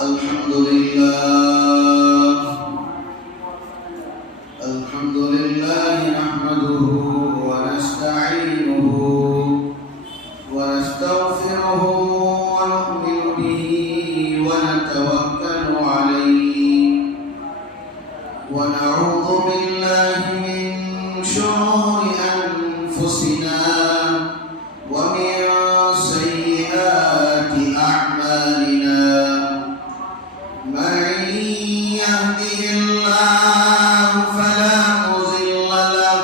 الحمد لله نحمده ونستعينه ونستغفره ونؤمن به ونتوكل عليه ونعوذ بالله من شرور أنفسنا ومن سيئات أعمالنا من يهده الله فلا مضل له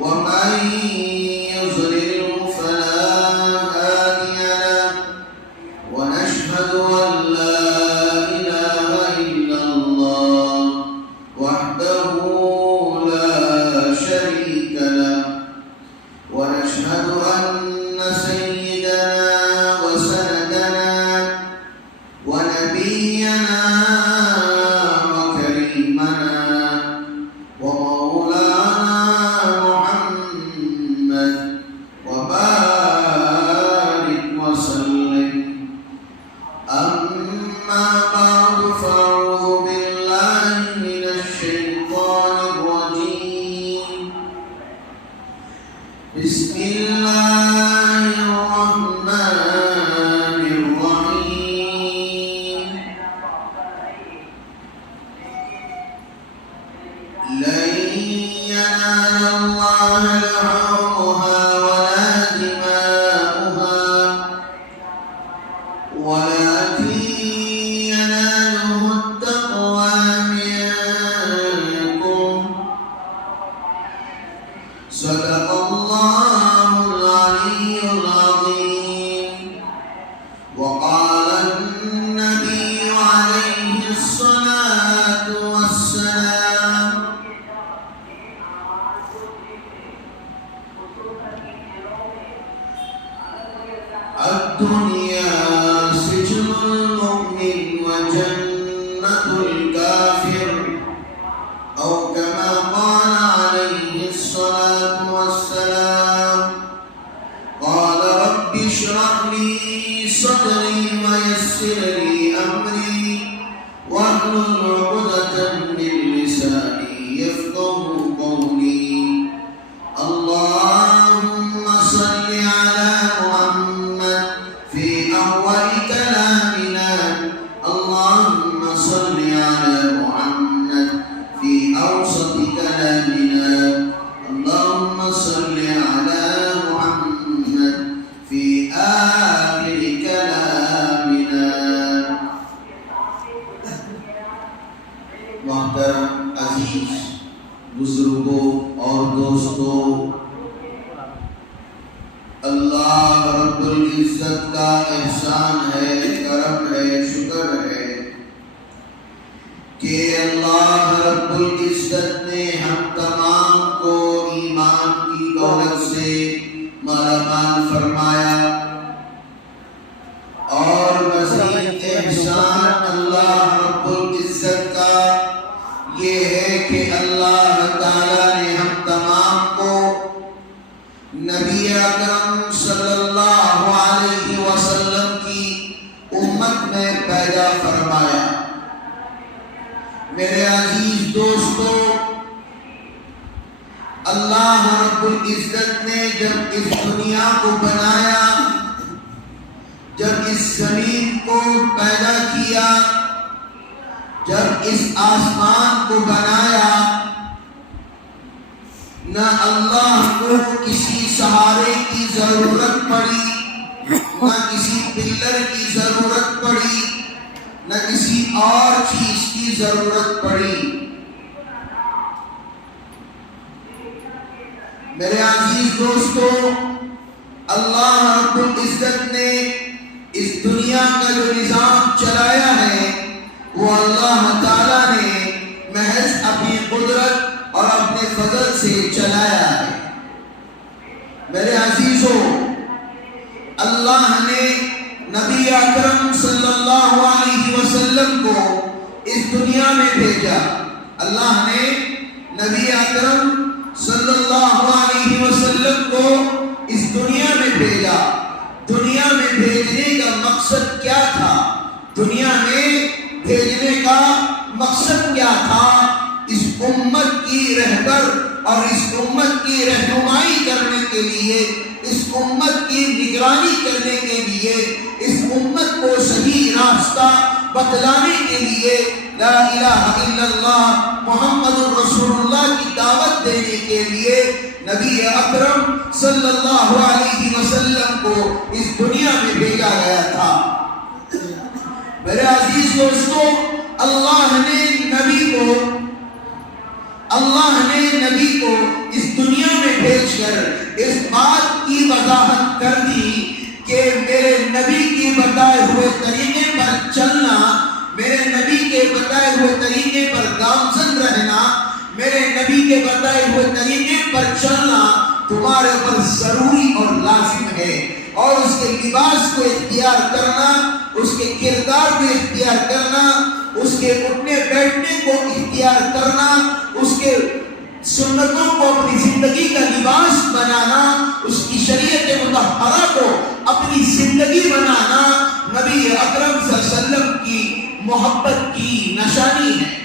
ومن يضلل فلا هادي له ونشهد أن لا إله إلا الله وحده لا شريك له ونشهد أن سيدنا وسندنا ونبينا وكريمنا ومولانا محمد وبارك وسلم أما بعد فأعوذ بالله من الشيطان الرجيم بسم الله الرحمن الرحيم لن ينال الله لحومها ولا دماؤها ولكن يناله التقوى منكم صدق الله العلي العظيم وقال النبي عليه الصلاة والسلام الدنيا سجن المؤمن وجنة الكافر أو كما قال عليه الصلاة والسلام قال رب اشرح لي صدري ويسر لي أمري واحلل عقدة من لساني يفقهوا قولي اللهم صل على محمد في أول كلامنا اللهم صل على محمد في أوسط كلامنا اللهم صل على محمد في آخر كلامنا محترم عزیز بزرگوں اور دوستوں، اللہ رب العزت کا احسان ہے، کرم ہے، شکر ہے کہ اللہ رب العزت نے ہم تمام کو ایمان کی دولت سے مالا مال فرمایا، اور مزید احسان اللہ رب العزت کا یہ ہے کہ اللہ تعالیٰ نے ہم تمام کو نبی اکرم صلی اللہ علیہ وسلم کی امت میں پیدا فرمایا۔ میرے عزیز دوستو، اللہ رب العزت نے جب اس دنیا کو بنایا، جب اس زمین کو پیدا کیا، جب اس آسمان کو بنایا، نہ اللہ کو کسی سہارے کی ضرورت پڑی، نہ کسی پلر کی ضرورت پڑی، نہ کسی اور چیز کی ضرورت پڑی۔ میرے عزیز دوستو، اللہ رب العزت نے اس دنیا کا جو نظام چلایا ہے وہ اللہ تعالیٰ نے محض اپنی قدرت اور اپنے فضل سے چلایا ہے۔ میرے عزیزو، اللہ نے نبی اکرم صلی اللہ علیہ وسلم کو اس دنیا میں بھیجا۔ اللہ نے نبی اکرم صلی اللہ علیہ وسلم کو اس دنیا میں بھیجا۔ دنیا میں بھیجنے کا مقصد کیا تھا؟ دنیا میں مقصد کیا تھا؟ اس امت کی رہبر اور اس امت کی رہنمائی کرنے کے لیے، اس امت کی نگرانی کرنے کے لیے، اس امت کو صحیح راستہ بتلانے کے لیے، لا الہ الا اللہ محمد رسول اللہ کی دعوت دینے کے لیے نبی اکرم صلی اللہ علیہ وسلم کو اس دنیا میں بھیجا گیا تھا۔ میرے عزیز دوستو، اللہ نے نبی کو اس دنیا میں بھیج کر اس بات کی وضاحت کر دی کہ میرے نبی کی بتائے ہوئے طریقے پر چلنا، میرے نبی کے بتائے ہوئے طریقے پر گامزن رہنا، میرے نبی کے بتائے ہوئے طریقے پر چلنا تمہارے اوپر ضروری اور لازم ہے، اور اس کے لباس کو اختیار کرنا، اس کے کردار کو اختیار کرنا، اس کے اٹھنے بیٹھنے کو اختیار کرنا، اس کے سنتوں کو اپنی زندگی کا لباس بنانا، اس کی شریعت مطہرہ کو اپنی زندگی بنانا نبی اکرم صلی اللہ علیہ وسلم کی محبت کی نشانی ہے۔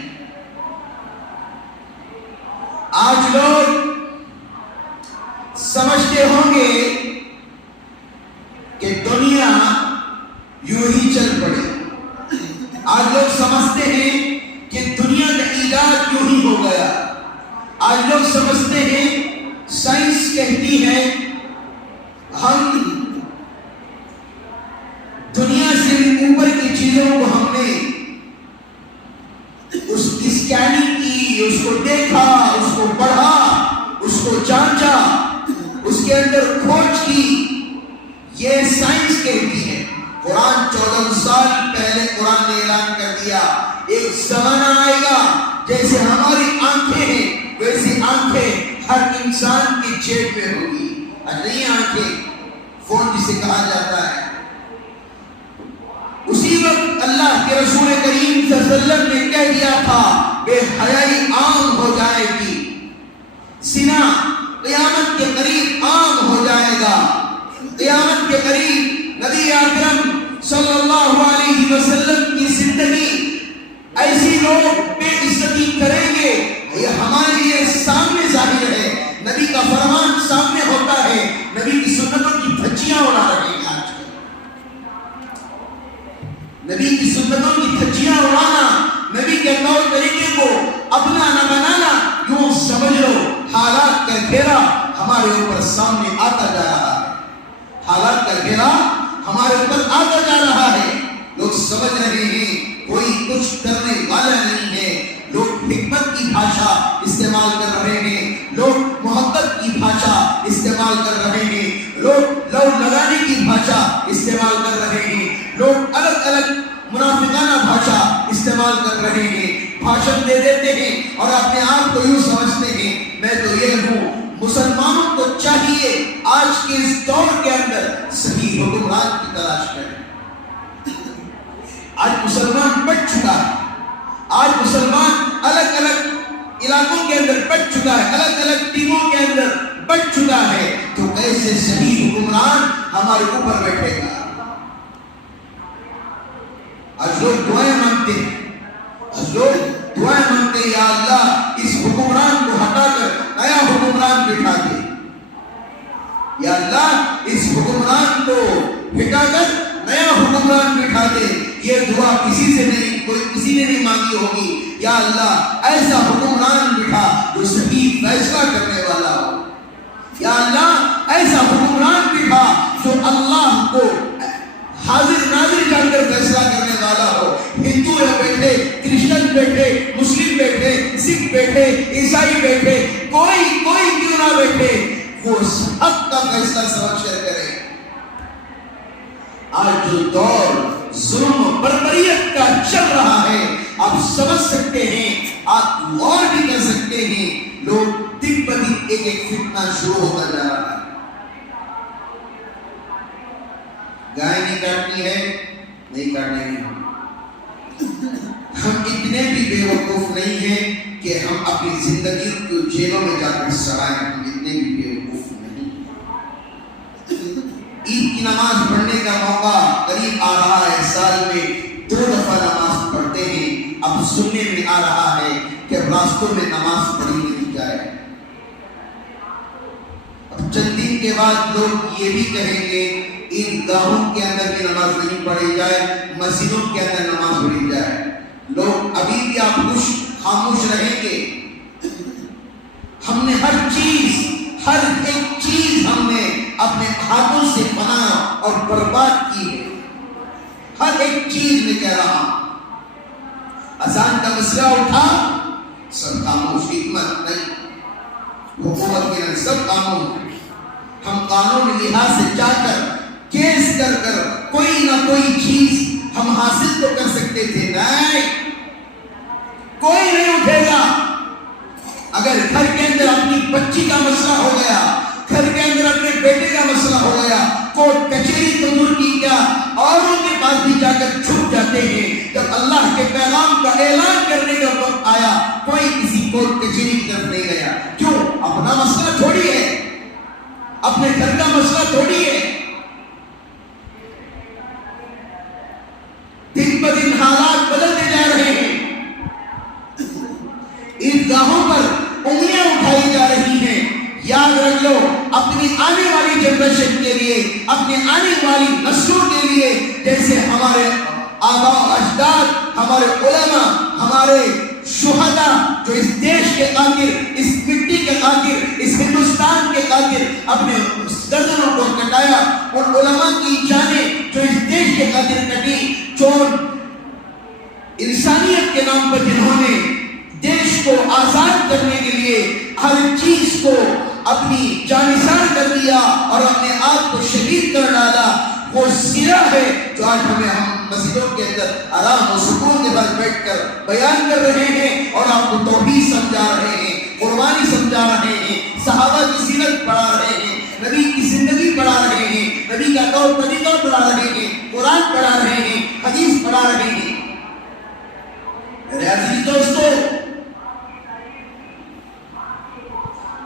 آج لوگ سمجھتے ہوں گے کہ دنیا یوں ہی چل پڑے، آج لوگ سمجھتے ہیں کہ دنیا کا ایجاد یوں ہی ہو گیا، آج لوگ سمجھتے ہیں سائنس کہتی ہے ہم دنیا سے اوپر کی چیزوں کو ہم نے اس کی اسکیننگ کی، اس کو دیکھا، اس کو پڑھا، اس کو جانچا، اس کے اندر کھوج کی، یہ سائنس کہتی ہے۔ قرآن 14 سال پہلے قرآن نے اعلان کر دیا ایک زمانہ آئے گا جیسے ہماری آنکھیں ہیں ویسی آنکھیں ہر انسان کی جیب میں ہوگی، نئی آنکھیں، فون جسے کہا جاتا ہے۔ اسی وقت اللہ کے رسول کریم صلی اللہ علیہ وسلم نے کہہ دیا تھا بے حیائی عام ہو جائے گی، زنا قیامت کے قریب عام ہو جائے گا، قیامت کے قریب نبی اکرم صلی اللہ علیہ وسلم کی زندگی ایسی لوگ بے عزتی کریں گے، یہ ہمارے لیے سامنے ظاہر ہے، نبی کا فرمان سامنے ہوتا ہے، نبی کی سنتوں کی دھجیاں اڑا رہے ہیں۔ آج نبی کی سنتوں کی دھجیاں اڑانا، نبی کے طور طریقے کو اپنانا بنانا، یوں سمجھ لو حالات کا گھیرا ہمارے اوپر سامنے آتا جا رہا ہے، حالات کا گھیرا ہمارے اوپر آتا جا رہا ہے۔ لوگ سمجھ رہے ہیں کوئی کچھ کرنے والا نہیں ہے، لوگ حکمت کی بھاشا استعمال کر رہے ہیں، لوگ محبت کی بھاشا استعمال کر رہے ہیں، لوگ لو لگانے کی بھاشا استعمال کر رہے ہیں، لوگ الگ الگ منافقانہ بھاشا استعمال کر رہے ہیں، بھاشن دے دیتے ہیں اور اپنے آپ کو یوں سمجھتے ہیں میں تو یہ ہوں۔ مسلمانوں کو چاہیے آج کے اس دور کے اندر صحیح حکمران کی تلاش کریں۔ آج مسلمان بٹ چکا ہے، آج مسلمان الگ الگ علاقوں کے اندر بٹ چکا ہے، الگ الگ ٹیموں کے اندر بٹ چکا ہے، تو کیسے صحیح حکمران ہمارے اوپر بیٹھے گا؟ آج لوگ دعائیں مانگتے ہیں، آج لوگ دعائیں مانگتے ہیں یا اللہ اس حکمران کو ہٹا کر نیا حکمران بٹھا دے، یا اللہ اس حکمران کو ہٹا کر نیا حکمران بٹھا دے۔ یہ دعا کسی سے نہیں، کوئی کسی نے نہیں مانگی ہوگی، یا اللہ ایسا حکمران بٹھا جو صحیح فیصلہ کرنے والا ہو، یا اللہ ایسا حکمران بٹھا جو اللہ کو حاضر ناظر جان کر فیصلہ کرنے والا ہو۔ ہندو بیٹھے، کرسچن بیٹھے، مسلم بیٹھے، سکھ بیٹھے، عیسائی بیٹھے، کوئی کیوں نہ بیٹھے، وہ حق کا فیصلہ سمجھ کر کرے۔ آج جو دور ظلم و بربریت کا چل رہا ہے آپ سمجھ سکتے ہیں، آپ غور بھی کر سکتے ہیں، لوگ دن بدن ایک ایک فتنہ شروع ہوتا جا رہا ہے۔ گائے نہیں کاٹنی ہے، نہیں کاٹیں گے ہم اتنے بھی بے وقوف نہیں ہیں کہ ہم اپنی زندگی کو جیلوں میں جا کر سڑائیں، ہم اتنے بھی بے وقوف نہیں۔ عید کی نماز پڑھنے کا موقع قریب آ رہا ہے، سال میں 2 دفعہ نماز پڑھتے ہیں، اب سننے میں راستوں میں نماز پڑھی نہیں جائے. اب چند دن کے بعد لوگ یہ بھی کہیں گے عیدگاہوں کے اندر بھی نماز نہیں پڑھی جائے, مسجدوں کے اندر نماز پڑھی جائے. لوگ ابھی بھی آپ خاموش رہیں گے. ہم نے ہر ایک چیز ہم نے اپنے ہاتھوں سے بنا اور برباد کی ہے. ہر ایک چیز میں کہہ رہا ہوں. اذان کا مسئلہ اٹھا, سب خاموش, حکمت نہیں, حکومت کے سب قانون. ہم قانون لحاظ سے جا کر کیس کر کوئی نہ کوئی چیز ہم حاصل تو کر سکتے تھے. نہیں, کوئی نہیں اٹھے گا. اگر گھر کے اندر اپنی بچی کا مسئلہ ہو گیا, گھر کے اندر اپنے بیٹے کا مسئلہ ہو گیا, کوٹ کچہری تو دور کی کیا اوروں کے پاس بھی جا کر چھپ جاتے ہیں. جب اللہ کے پیغام کا اعلان کرنے کا وقت آیا, کوئی کسی کوٹ کچہری کی طرف نہیں گیا. کیوں؟ اپنا مسئلہ تھوڑی ہے, اپنے گھر کا مسئلہ تھوڑی ہے. دن بدن حالات بدلتے جا رہے ہیں. عیدگاہوں پر انگلیاں اٹھائی جا رہی ہیں. یاد رکھ لو, اپنی آنے والی جنریشن کے لیے, اپنے آنے والی نسلوں کے لیے, جیسے ہمارے آباء و اجداد, ہمارے علماء, ہمارے شہداء جو اس دیش کے خاطر, اس مٹی کے خاطر, اس ہندوستان کے خاطر اپنے گردنوں کو کٹایا, اور علماء کی جانیں جو اس دیش کے خاطر کٹی, چور انسانیت کے نام پر جنہوں نے دیش کو آزاد کرنے کے لیے ہر چیز کو اپنی جانثار کر دیا اور اپنے آپ کو شہید کر ڈالا, وہ سیرا ہے جو آج ہم مسجدوں کے اندر آرام و سکون کے بعد بیٹھ کر بیان کر رہے ہیں اور آپ کو توحید سمجھا رہے ہیں, قربانی سمجھا رہے ہیں, صحابہ کی سیرت پڑھا رہے ہیں, نبی کی زندگی پڑھا رہے ہیں, نبی کا طور طریقہ پڑھا رہے ہیں, قرآن پڑھا رہے ہیں, حدیث پڑھا رہے ہیں. میرے عزیز دوستو,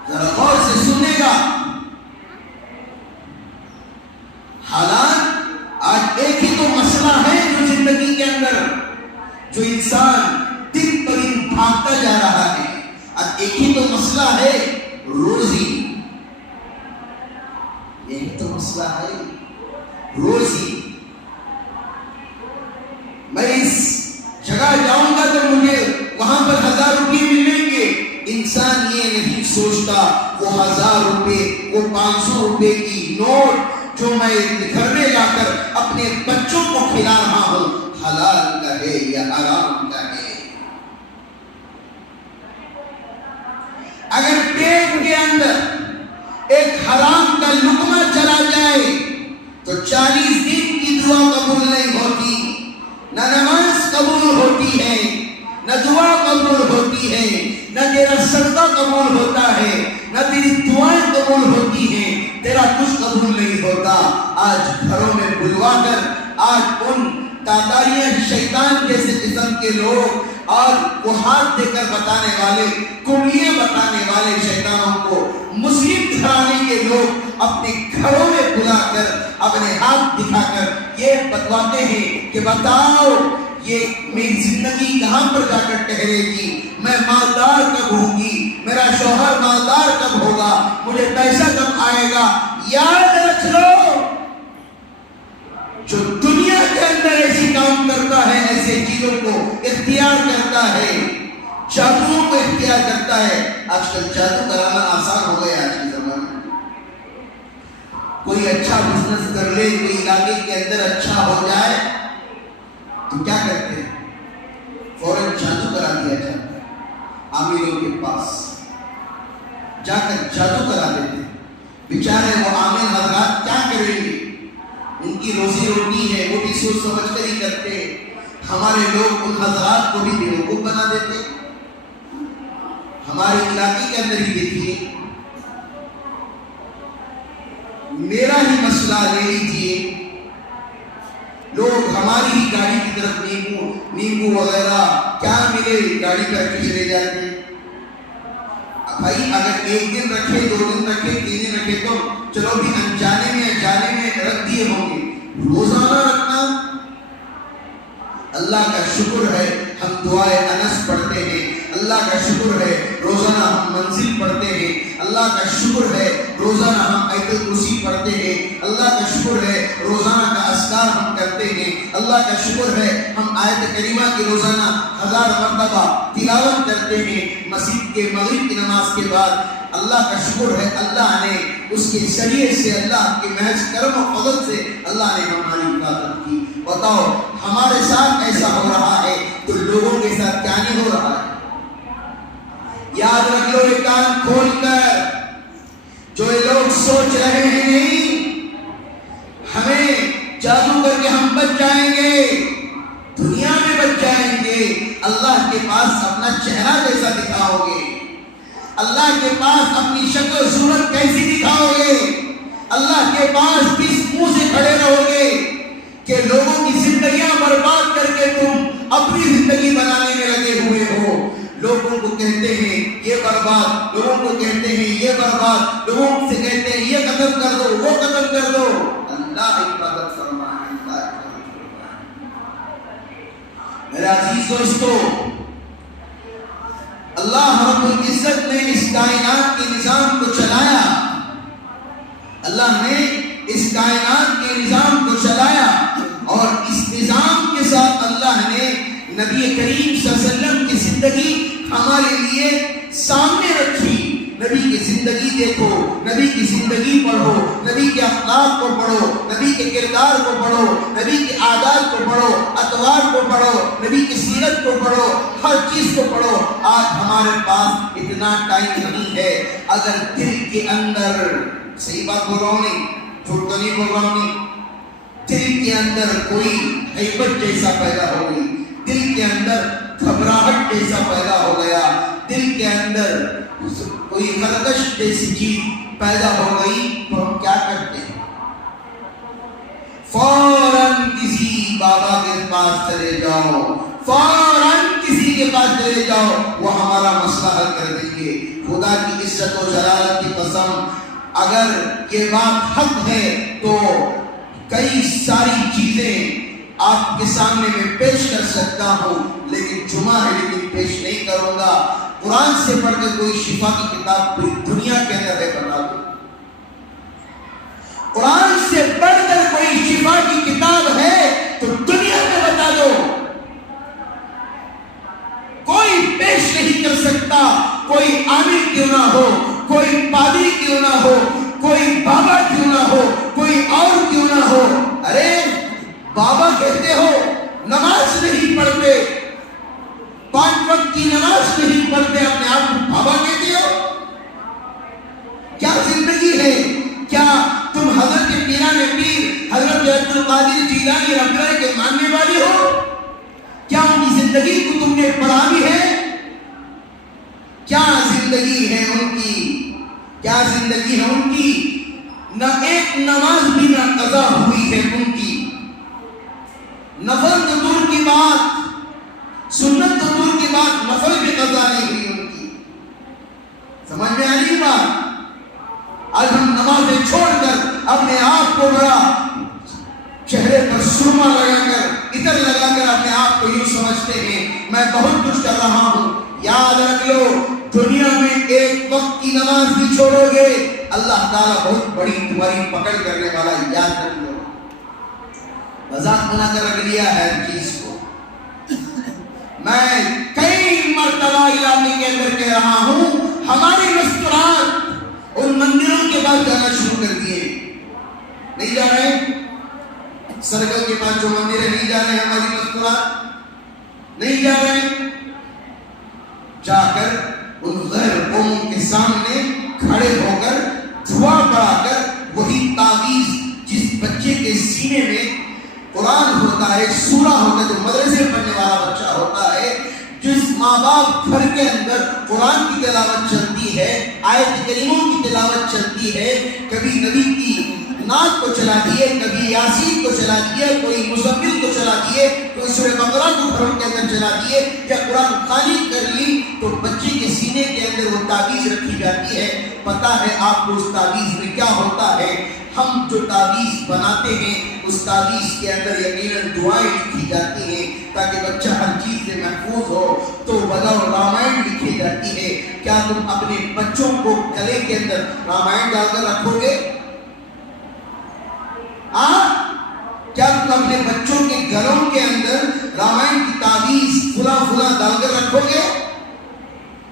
ذرا غور سے سننے گا. حالات آج ایک ہی تو مسئلہ ہے جو زندگی کے اندر, جو انسان دن پر دن بھاگتا جا رہا ہے. آج ایک ہی تو مسئلہ ہے, روزی. یہی تو مسئلہ ہے, روزی. میں اس جگہ جاؤں گا تو مجھے وہاں پر 1000 روپے ملیں گے. انسان یہ نہیں سوچتا وہ 1000 روپے, وہ 500 روپے کی نوٹ جو میں گھر میں لا کر اپنے بچوں کو کھلا رہا ہوں, حلال کا ہے یا حرام کا ہے. اگر پیٹ کے اندر ایک حرام کا لقمہ چلا جائے تو 40 دن کی دعا قبول نہیں ہوتی, نہ نماز قبول ہوتی ہے, نہ دعا قبول ہوتی ہے, نہ تیرا صدقہ قبول ہوتا ہے, نہ تیری دعائیں قبول ہوتی ہیں, تیرا کچھ قبول نہیں ہوتا. آج گھروں میں بلوا کر, آج ان تاتاریاں شیطان جیسے قسم کے لوگ اور وہ ہاتھ دے کر بتانے والے, کنڈلیاں بتانے والے شیطانوں کو مسلم گھرانے کے لوگ اپنے گھروں میں بلا کر, اپنے ہاتھ دکھا کر یہ بتواتے ہیں کہ بتاؤ یہ میری زندگی کہاں پر جا کر ٹھہرے گی, میں مالدار کب ہوں گی, میرا شوہر مالدار کب ہوگا, مجھے پیسہ کب آئے گا. یاد رکھ لو, جو دنیا کے اندر ایسی کام کرتا ہے, ایسے چیزوں کو اختیار کرتا ہے, جادوؤں کو اختیار کرتا ہے. آج کل جادو کرانا آسان ہو گیا. آج کے زمانے میں کوئی اچھا بزنس کر لے, کوئی علاقے کے اندر اچھا ہو جائے تو کیا کرتے ہیں, فوراً جادو کرا دیا جاتا ہے. عاملوں کے پاس جا کر جادو کرا دیتے ہیں. بیچارے وہ عامل حضرات کیا کریں گے, ان کی روزی روٹی ہے, وہ بھی سوچ سمجھ کر ہی کرتے ہیں. ہمارے لوگ ان حضرات کو بھی بیوقوف بنا دیتے. ہمارے علاقے کے اندر ہی دیکھیے, میرا ہی مسئلہ لے لیجیے, لوگ ہماری ہی گاڑی کی طرف نیمبو وغیرہ کیا ملے گاڑی پر کے چلے جاتے ہیں. بھائی اگر ایک دن رکھے, 2 دن رکھے, 3 دن رکھے تو چلو بھی انجانے میں رکھ دیے ہوں گے. روزانہ رکھنا, اللہ کا شکر ہے ہم دعائے انس پڑھتے ہیں, اللہ کا شکر ہے روزانہ ہم منزل پڑھتے ہیں، اللہ کا شکر ہے روزانہ ہم آیت الکرسی پڑھتے ہیں، اللہ کا شکر ہے روزانہ کا اذکار ہم کرتے ہیں، اللہ کا شکر ہے ہم آیت کریمہ کی روزانہ 1000 مرتبہ تلاوت کرتے ہیں مسجد کے مغرب کی نماز کے بعد۔ اللہ کا شکر ہے اللہ نے اس کے ذریعے سے، اللہ کے محض کرم و فضل سے اللہ نے ہماری حفاظت کی۔ بتاؤ ہمارے ساتھ ایسا ہو رہا ہے تو لوگوں کے ساتھ کیا نہیں ہو رہا ہے؟ یاد رکھ لو یہ کان کھول کر، جو یہ لوگ سوچ رہے ہیں نہیں ہمیں جادو کر کے ہم بچ جائیں گے، دنیا میں بچ جائیں گے، اللہ کے پاس اپنا چہرہ کیسا دکھاؤ گے، اللہ کے پاس اپنی شکل و صورت کیسی دکھاؤ گے، اللہ کے پاس کس منہ سے کھڑے رہو گے کہ لوگوں کی زندگیاں برباد کر کے تم اپنی زندگی بنانے میں لگے ہوئے ہو۔ لوگوں کو کہتے ہیں یہ برباد، لوگوں کو کہتے ہیں یہ برباد، لوگوں سے کہتے ہیں یہ ختم کر دو وہ ختم کر دو۔ اللہ حفاظت فرمائے، اللہ حفاظت فرمائے۔ میرے عزیز دوستو، اللہ رب العزت نے اس کائنات کے نظام کو چلایا، اللہ نے اس کائنات کے نظام کو چلایا، اور اس نظام کے ساتھ اللہ نے نبی کریم صلی اللہ علیہ وسلم کی زندگی ہمارے لیے سامنے رکھی۔ نبی کی زندگی دیکھو، نبی کی زندگی پڑھو، نبی کے اخلاق کو پڑھو، نبی کے کردار کو پڑھو، نبی کے عادات کو پڑھو، اطوار کو پڑھو، نبی کی سیرت کو پڑھو، ہر چیز کو پڑھو۔ آج ہمارے پاس اتنا ٹائم نہیں ہے۔ اگر دل کے اندر، صحیح بات بول رہا ہوں نہیں، جھوٹ تو نہیں بول رہا ہوں نہیں، دل کے اندر کوئی ہیبت جیسا پیدا ہو گئی، دل کے اندر گھبراہٹ جیسا پیدا ہو گیا، دل کے اندر کوئی خرگش جیسی چیز پیدا ہو گئی، تو ہم کیا کرتے ہیں؟ فوراً کسی بابا کے پاس چلے جاؤ، فوراً کسی کے پاس چلے جاؤ، وہ ہمارا مسئلہ حل کر دیں گے۔ خدا کی عزت و جلالت کی قسم، اگر یہ بات حق ہے تو کئی ساری چیزیں آپ کے سامنے میں پیش کر سکتا ہوں، لیکن جمعہ ہے لیکن پیش نہیں کروں گا۔ قرآن سے پڑھ کر کوئی شفا کی کتاب پوری دنیا کے اندر ہے بتا دو، قرآن سے پڑھ کر کوئی شفا کی کتاب ہے تو دنیا میں بتا دو، کوئی پیش نہیں کر سکتا، کوئی عامل کیوں نہ ہو، کوئی پادری کیوں نہ ہو، کوئی بابا کیوں نہ ہو، کوئی اور کیوں نہ ہو۔ ارے بابا کہتے ہو، نماز نہیں پڑھتے، 5 وقت کی نماز نہیں پڑھتے، اپنے آپ کو بابا کہتے ہو؟ کیا زندگی ہے؟ کیا تم حضرت پیران پیر حضرت عبدالقادر جیلانی رحمۃ اللہ کے ماننے والی ہو؟ کیا ان کی زندگی کو تم نے پڑھا بھی ہے؟ کیا زندگی ہے ان کی؟ کیا زندگی ہے ان کی؟ نہ ایک نماز بھی نہ قضا ہوئی ہے ان کی، نفل تو دور کی بات، سنت تو دور کی بات، نفل بھی قضا نہیں ہوئی ان کی۔ سمجھ میں آ رہی بات؟ آج ہم نمازیں چھوڑ کر اپنے آپ کو بڑا چہرے پر سرما لگا کر، عطر لگا کر اپنے آپ کو یوں سمجھتے ہیں میں بہت کچھ کر رہا ہوں۔ یاد رکھ لو، دنیا میں ایک وقت کی نماز بھی چھوڑو گے، اللہ تعالیٰ بہت بڑی تمہاری پکڑ کرنے والا، یاد رکھ لو۔ مذاق بنا کر رکھ لیا ہے ہر چیز کو۔ میں کئی مرتبہ علاقے کے اندر کہہ رہا ہوں، ہماری مستورات ان مندروں کے پاس جانا شروع کر دیے، نہیں جا رہے؟ سرکل کے پاس جو مندر ہے نہیں جا رہے ہماری مستورات، نہیں جا رہے؟ جا کر ان غیر قوموں کے سامنے کھڑے ہو کر دعا پڑھا کر وہی تعویذ جس بچے کے سینے میں قرآن ہوتا ہے، سورہ ہوتا ہے، جو مدرسے پڑھنے والا بچہ ہوتا ہے، جس ماں باپ گھر کے اندر قرآن کی تلاوت چلتی ہے، آیت کریموں کی تلاوت چلتی ہے، کبھی نبی کی نعت کو چلا دیے، کبھی یاسین کو چلا دیے، کوئی مزمل کو چلا دیے، کوئی سورہ بقرہ کو گھر کے اندر چلا دیے، یا قرآن خوانی کر لی، تو بچے کے سینے کے اندر وہ تعویذ رکھی جاتی ہے۔ پتہ ہے آپ کو اس تعویذ میں کیا ہوتا ہے؟ ہم جو تعویذ بناتے ہیں اس تعویذ کے اندر یقیناً دعائیں لکھی جاتی ہیں تاکہ بچہ ہر چیز سے محفوظ ہو۔ تو بتاؤ رامائن کی جاتی ہے، کیا تم اپنے بچوں کو گلے کے اندر رامائن ڈال کر رکھو گے؟ کیا تم اپنے بچوں کے گھروں کے اندر رامائن کی تعویذ فلاں ڈال کر رکھو گے؟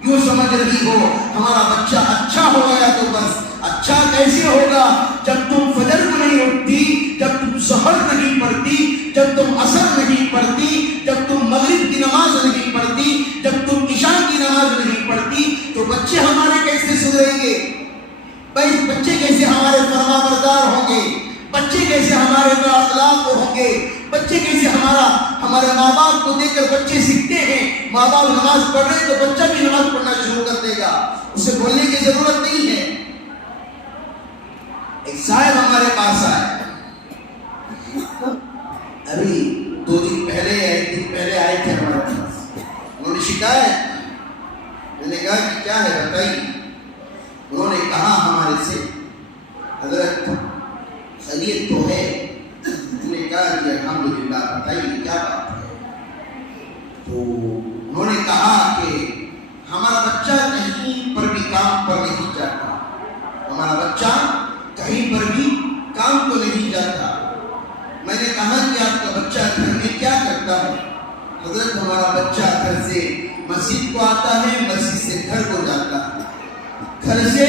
یوں سمجھ رہی ہو ہمارا بچہ اچھا ہو گیا تو بس. اچھا کیسے ہوگا جب تم فجر کو نہیں اٹھتی، جب تم سحر نہیں پڑھتی، جب تم عصر نہیں پڑھتی، جب تم مغرب کی نماز نہیں پڑھتی، جب تم عشاء کی نماز نہیں پڑھتی، تو بچے ہمارے کیسے سدھریں گے؟ بھائی بچے کیسے ہمارے فرما بردار ہوں گے؟ بچے کیسے ہمارے بااخلاق ہوں گے؟ بچے کیسے ہمارے ماں باپ کو دیکھ کر بچے سیکھتے ہیں؟ ماں باپ نماز پڑھ رہے تو بچہ بھی نماز پڑھنا شروع کر دے گا، اسے بولنے کی ضرورت نہیں ہے. ایک صاحب ہمارے پاس آئے، ابھی 2 دن پہلے یا 1 دن پہلے آئے تھے ہمارے پاس. انہوں نے شکایت، میں نے کہا کہ کیا ہے بتائیے. انہوں نے کہا ہمارے سے حضرت خیریت تو ہے. ہم نے کہا کہ الحمدللہ، بتائیے کیا بات ہے. تو انہوں نے کہا کہ ہمارا بچہ کہیں پر بھی کام پر نہیں جاتا، ہمارا بچہ کہیں پر بھی کام تو نہیں جاتا. میں نے کہا کہ آپ کا بچہ گھر میں کیا کرتا ہے؟ حضرت ہمارا بچہ گھر سے مسجد کو آتا ہے، مسجد سے گھر کو جاتا ہے، گھر سے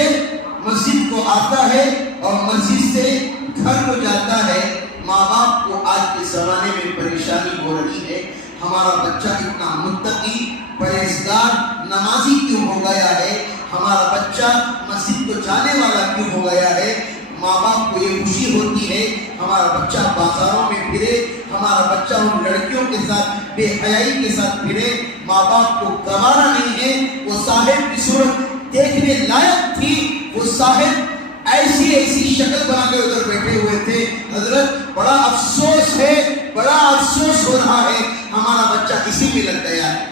مسجد کو آتا ہے اور مسجد سے گھر کو جاتا ہے. ماں باپ کو آج کے زمانے میں پریشانی ہو رہی ہے، ہمارا بچہ اتنا متقی پرہیزگار نمازی کیوں ہو گیا ہے، ہمارا بچہ مسجد کو جانے والا کیوں ہو گیا ہے. ماں باپ کو یہ خوشی ہوتی ہے ہمارا بچہ بازاروں میں پھرے، ہمارا بچہ ان لڑکیوں کے ساتھ بے حیائی کے ساتھ پھرے. ماں باپ کو گوارا نہیں ہے. وہ صاحب کی صورت دیکھنے لائق تھی، وہ صاحب ایسی شکل بنا کے ادھر بیٹھے ہوئے تھے. حضرت بڑا افسوس ہے، بڑا افسوس ہو رہا ہے، ہمارا بچہ اسی میں لگ گیا ہے.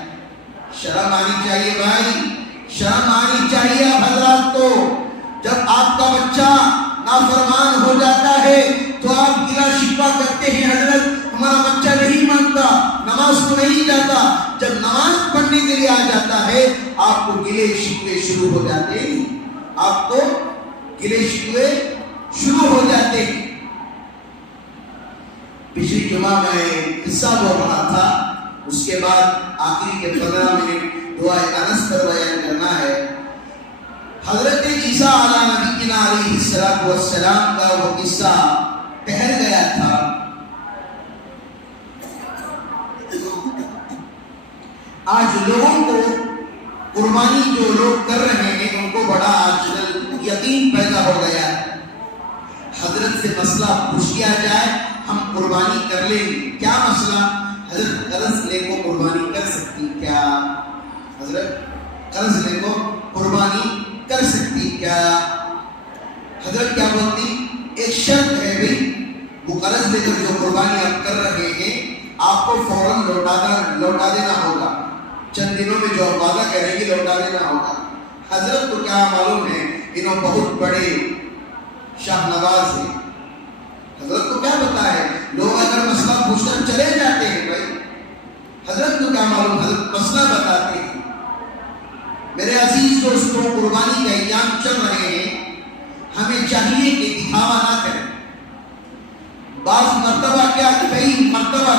شرم آنی چاہیے بھائی، شرم آنی چاہیے آپ حضرات کو. جب آپ کا بچہ نافرمان ہو جاتا ہے تو آپ گلہ شکوہ کرتے ہیں، حضرت ہمارا بچہ نہیں مانتا، نماز کو نہیں جاتا. جب نماز پڑھنے کے لیے آ جاتا ہے آپ کو گلے شکوے شروع ہو جاتے ہیں، آپ کو گلے شکوے شروع ہو جاتے ہیں. پچھلی جمعہ میں قصہ بول رہا تھا، اس کے بعد آخری کے 15 منٹ دعائے انس پر بیان کرنا ہے. حضرت عیسیٰ علیہ نبینا علیہ السلام کا وہ قصہ ٹھہر گیا تھا. آج لوگوں کو قربانی جو لوگ کر رہے ہیں ان کو بڑا آج کل یقین پیدا ہو گیا ہے. حضرت سے مسئلہ پوچھ لیا جائے ہم قربانی کر لیں گے، کیا مسئلہ؟ حضرت قرض لے کو قربانی کر سکتی کیا؟ حضرت قرض لے کو قربانی کر سکتی کیا؟ حضرت کیا بولتی؟ ایک شرط ہے بھئی، وہ قرض لے کر جو قربانی آپ کر رہے ہیں آپ کو فوراً لوٹا دینا ہوگا، چند دنوں میں جو وعدہ کریں گے لوٹا دینا ہوگا. حضرت کو کیا معلوم ہے انہوں بہت بڑے شاہ نواز ہیں. حضرت کو کیا پتا ہے، لوگ اگر مسئلہ پوچھ کر چلے جاتے ہیں بھائی، حضرت کو کیا معلوم، حضرت مسئلہ بتاتے ہیں. میرے عزیز دوستوں، قربانی کے ایام چل رہے ہیں، ہمیں چاہیے کہ دکھاوا نہ کریں. بعض مرتبہ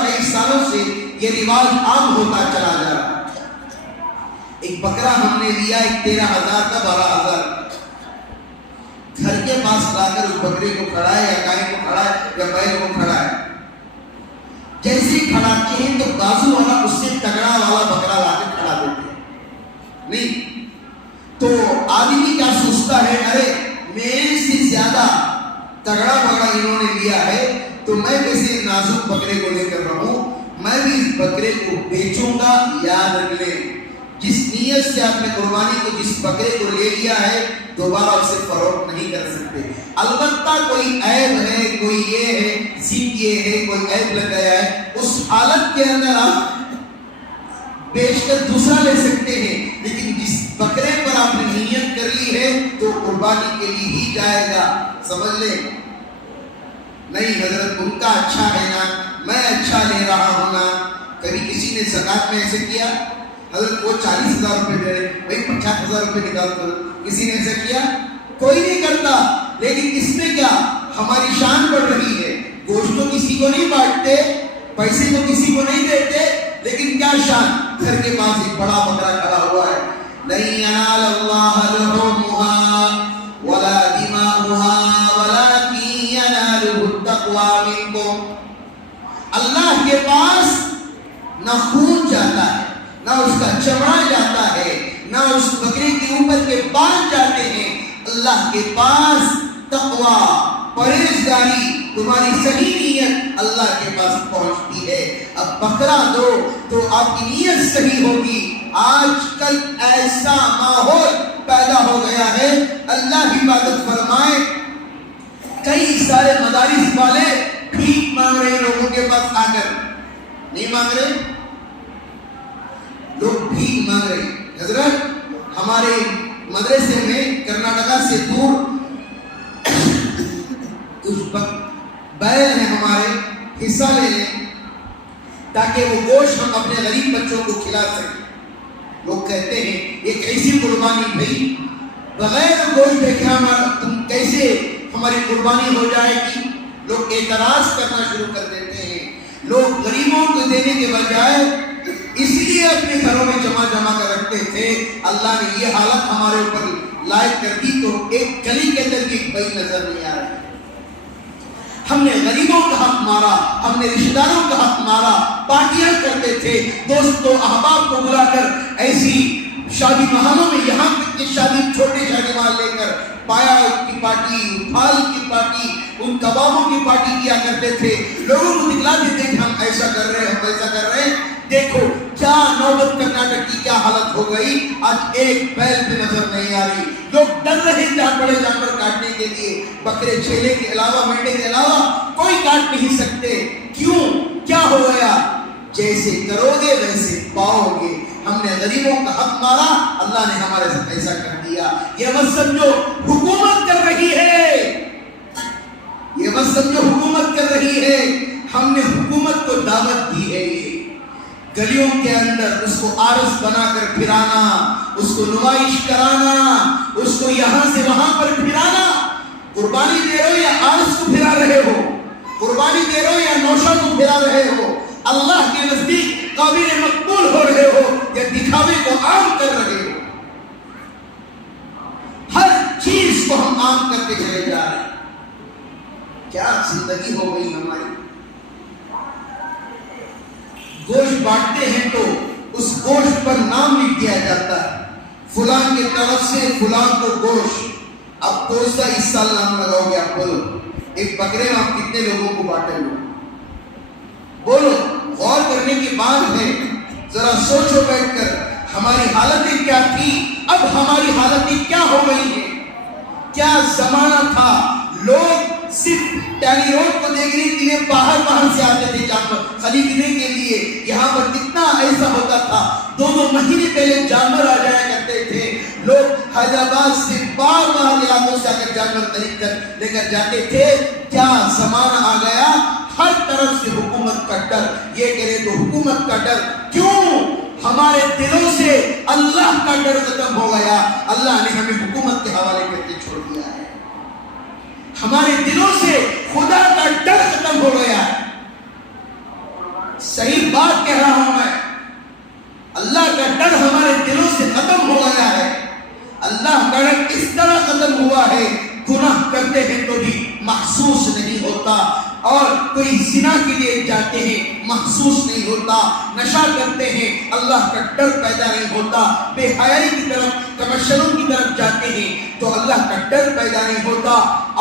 کئی سالوں سے یہ رواج عام ہوتا چلا جا رہا ہے. ایک بکرا ہم نے لیا، ایک 13,000 کا 12,000، گھر کے پاس لا کر اس بکرے کو کھڑا ہے یا گائے کو کھڑا ہے یا بیل کو کھڑا ہے. جیسے ہی کھڑاتے ہیں تو بازو والا اس سے تگڑا والا بکرا لا کے کھڑا دیتے ہیں. نہیں تو آدمی کیا سوچتا ہے، ارے میرے سے زیادہ تگڑا بکرا انہوں نے لیا ہے تو میں کیسے نازک بکرے کو لے کر رہوں، میں بھی اس بکرے کو بیچوں گا. یاد رکھ لیں، جس نیت سے آپ نے قربانی کو جس بکرے کو لے لیا ہے دوبارہ اسے فروخت نہیں کر سکتے. البتہ کوئی عیب ہے، کوئی یہ ہے، سیکھ یہ ہے، کوئی عیب لگ گیا ہے، اس حالت کے اندر آپ بیچ کر دوسرا لے سکتے ہیں. لیکن جس بکرے پر آپ نے نیت کر لی ہے تو قربانی کے لیے ہی جائے گا. سمجھ لیں. نہیں حضرت ان کا اچھا ہے نا، میں اچھا لے رہا ہوں نا. کبھی کسی نے زکات میں ایسے کیا؟ حضرت وہ 40,000 روپے دے رہے، بھائی 50,000 روپے نکال کر. کسی نے ایسا کیا؟ کوئی نہیں کرتا. لیکن اس میں کیا ہماری شان بڑھ رہی ہے. گوشت تو کسی کو نہیں بانٹتے، پیسے تو کسی کو نہیں دیتے، لیکن کیا شان؟ گھر کے پاس ایک بڑا بکرا کھڑا ہوا ہے. لَن يَنَالَ اللَّهَ لُحُومُهَا وَلَا دِمَاؤُهَا وَلَكِن يَنَالُهُ التَّقْوَىٰ مِنكُمْ. اللہ کے پاس نہ خون جاتا ہے، نہ اس کا چمڑا جاتا ہے، نہ اس بکرے کے اوپر کے بال جاتے ہیں. اللہ کے پاس تقویٰ، پرہیزگاری، تمہاری صحیح نیت اللہ کے پاس پہنچتی ہے. اب بکرا دو تو آپ کی نیت صحیح ہوگی. آج کل ایسا ماحول پیدا ہو گیا ہے، اللہ عبادت فرمائے، کئی سارے مدارس والے بھیک مانگ رہے لوگوں کے پاس آ کر. نہیں مانگ رہے، لوگ بھیک مانگ رہے. حضرت ہمارے مدرسے میں کرناٹکا سے دور کچھ بیل ہیں ہمارے، حصہ لے لیں تاکہ وہ گوشت ہم اپنے غریب بچوں کو کھلا سکیں. لوگ کہتے ہیں ایک ایسی قربانی بھائی بغیر گوشت دیکھے تم کیسے ہماری قربانی ہو جائے گی. لوگ اعتراض کرنا شروع کر دیتے ہیں. لوگ غریبوں کو دینے کے بجائے اس لیے اپنے گھروں میں جمع کر رکھتے تھے. اللہ نے یہ حالت ہمارے اوپر لائق کر دی تو ایک گلی کے اندر کی بئی نظر نہیں آ رہی. ہم نے غریبوں کا حق مارا، ہم نے رشتہ داروں کا حق مارا. پارٹیاں کرتے تھے، دوستوں احباب کو بلا کر ایسی شادی محلوں میں، یہاں تک کہ شادی چھوٹے شادی محل لے کر پایا کی پارٹی، پھال کی پارٹی، ان کبابوں کی پارٹی کیا کرتے تھے. لوگوں کو دکھلاتے تھے کہ ہم ایسا کر رہے ہیں، ہم ایسا کر رہے ہیں. دیکھو کیا نوبت کرناٹک کی کیا حالت ہو گئی. آج ایک بیل بھی نظر نہیں آ رہی. لوگ ڈر رہے بڑے جانور کاٹنے کے لیے. بکرے چھیلے کے علاوہ، مینڈے کے علاوہ کوئی کاٹ نہیں سکتے. کیوں؟ کیا ہو گیا؟ جیسے کرو گے ویسے پاؤ گے. ہم نے غریبوں کا حق مارا، اللہ نے ہمارے ساتھ ایسا کر دیا. یہ مت سمجھو حکومت کر رہی ہے، یہ مت سمجھو حکومت کر رہی ہے. ہم نے حکومت کو دعوت دی ہے. یہ گلیوں کے اندر اس کو عارض بنا کر پھرانا، اس کو نمائش کرانا، اس کو یہاں سے وہاں پر پھرانا. قربانی دے رہے ہو یا عارض کو پھرا رہے ہو؟ قربانی دے رہے ہو یا نوشہ کو پھرا رہے ہو؟ اللہ کے نزدیک قابل مقبول ہو رہے ہو یا دکھاوے کو عام کر رہے ہو؟ ہر چیز کو ہم عام کرتے چلے جا رہے ہیں. کیا زندگی ہو گئی ہماری. گوشت بانٹتے ہیں تو اس گوشت پر نام لکھ دیا جاتا ہے، فلان کی طرف سے فلان کو گوشت. اب کون سا اس سال نام لگاؤ گے؟ آپ بولو، ایک بکرے میں آپ کتنے لوگوں کو بانٹے ہو؟ بولو. غور کرنے کی بات ہے. ذرا سوچو بیٹھ کر ہماری حالتیں کیا تھی، اب ہماری حالتیں کیا ہو گئی ہیں. کیا زمانہ تھا. لوگ صرف ٹیلی روڈ کو دیکھنے کے لیے باہر سے آتے تھے جانور خریدنے کے لیے. یہاں پر کتنا ایسا ہوتا تھا، 2 مہینے پہلے جانور آ جایا کرتے تھے. لوگ حیدرآباد سے باہر علاقوں سے آ کر جانور خرید کر لے کر جاتے تھے. کیا زمانہ آ گیا، ہر طرف سے حکومت کا ڈر. یہ کہے تو حکومت کا ڈر. کیوں؟ ہمارے دلوں سے اللہ کا ڈر ختم ہو گیا. اللہ نے ہمیں حکومت کے حوالے کر کے چھوڑ دیا ہے. ہمارے دلوں سے خدا کا ڈر ختم ہو گیا ہے. صحیح بات کہہ رہا ہوں میں. اللہ کا ڈر ہمارے دلوں سے ختم ہو گیا ہے. اللہ کا ڈر اس طرح ختم ہوا ہے، گناہ کرتے ہیں تو بھی محسوس نہیں ہوتا، اور کوئی زنا کے لیے جاتے ہیں محسوس نہیں ہوتا، نشہ کرتے ہیں اللہ کا ڈر پیدا نہیں ہوتا، بے حیائی کی طرف، کمرشلوں کی طرف جاتے ہیں تو اللہ کا ڈر پیدا نہیں ہوتا،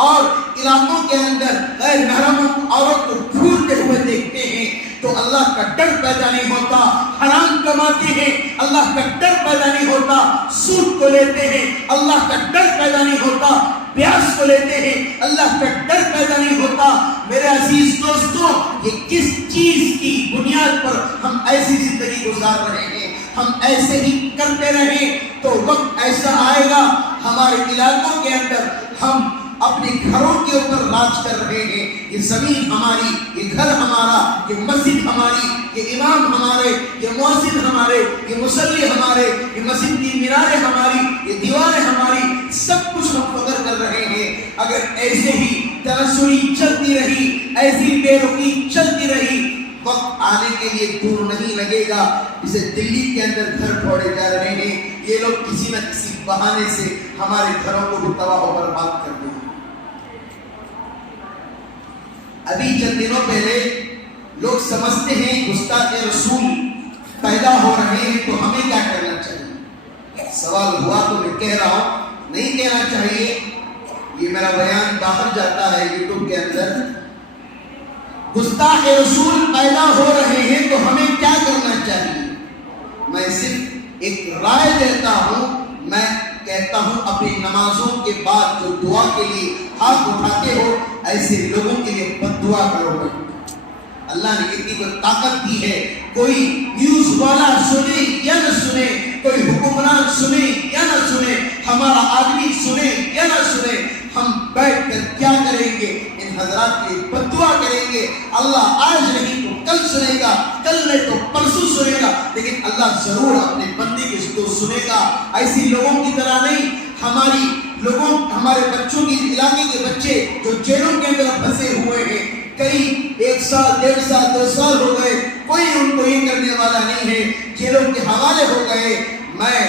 اور علاقوں کے اندر غیر محرم عورت کو گھورتے ہوئے دیکھتے ہیں تو اللہ کا ڈر پیدا نہیں ہوتا، حرام کماتے ہیں اللہ کا ڈر پیدا نہیں ہوتا، سود کو لیتے ہیں اللہ کا ڈر پیدا نہیں ہوتا، پیاس کو لیتے ہیں اللہ کا ڈر پیدا نہیں ہوتا. میرے عزیز دوستوں، یہ کس چیز کی بنیاد پر ہم ایسی زندگی گزار رہے ہیں؟ ہم ایسے ہی کرتے رہیں تو وقت ایسا آئے گا ہمارے علاقوں کے اندر ہم اپنے گھروں کے اوپر راج کر رہے ہیں. یہ زمین ہماری، یہ گھر ہمارا، یہ مسجد ہماری، یہ امام ہمارے، یہ مؤذن ہمارے، یہ مصلی ہمارے، یہ مسجد کی میناریں ہماری، یہ دیواریں ہماری، سب کچھ ہم فخر کر رہے ہیں. اگر ایسے ہی تناسلی چلتی رہی، ایسی بے رخی چلتی رہی، وقت آنے کے لیے دور نہیں لگے گا. جسے دلی کے اندر گھر پھوڑے جا رہے ہیں، یہ لوگ کسی نہ کسی بہانے سے ہمارے گھروں کو بھی تباہ و برباد کر دیں گے. ابھی چند دنوں پہلے لوگ سمجھتے ہیں گستاخ رسول پیدا ہو رہے ہیں تو ہمیں کیا کرنا چاہیے. سوال ہوا تو میں کہہ رہا ہوں نہیں کہنا چاہیے. یہ میرا بیان باہر جاتا ہے یوٹیوب کے اندر. گستاخ رسول پیدا ہو رہے ہیں تو ہمیں کیا کرنا چاہیے. میں صرف ایک رائے دیتا ہوں. میں کہتا ہوں اپنی نمازوں کے بعد جو دعا کے لیے ہاتھ اٹھاتے ہو ایسے لوگوں کے لیے بد دعا کرو گے. اللہ نے اتنی کو طاقت دی ہے. کوئی نیوز والا سنے یا نہ سنے، کوئی حکمران سنے یا نہ سنے، ہمارا آدمی سنے یا نہ سنے، ہم بیٹھ کر کیا کریں گے؟ ان حضرات کے بد دعا کریں گے. اللہ آج نہیں تو کل سنے گا، کل نہیں تو پرسوں سنے گا، لیکن اللہ ضرور اپنے بندے کو سنے گا. ایسی لوگوں کی طرح نہیں. ہماری لوگوں، ہمارے بچوں کی، علاقے کے بچے جو جیلوں کے اندر پھنسے ہوئے ہیں، کئی 1 سال 1.5 سال 2 سال ہو گئے، کوئی ان کو یہ کرنے والا نہیں ہے، جیلوں کے حوالے ہو گئے. میں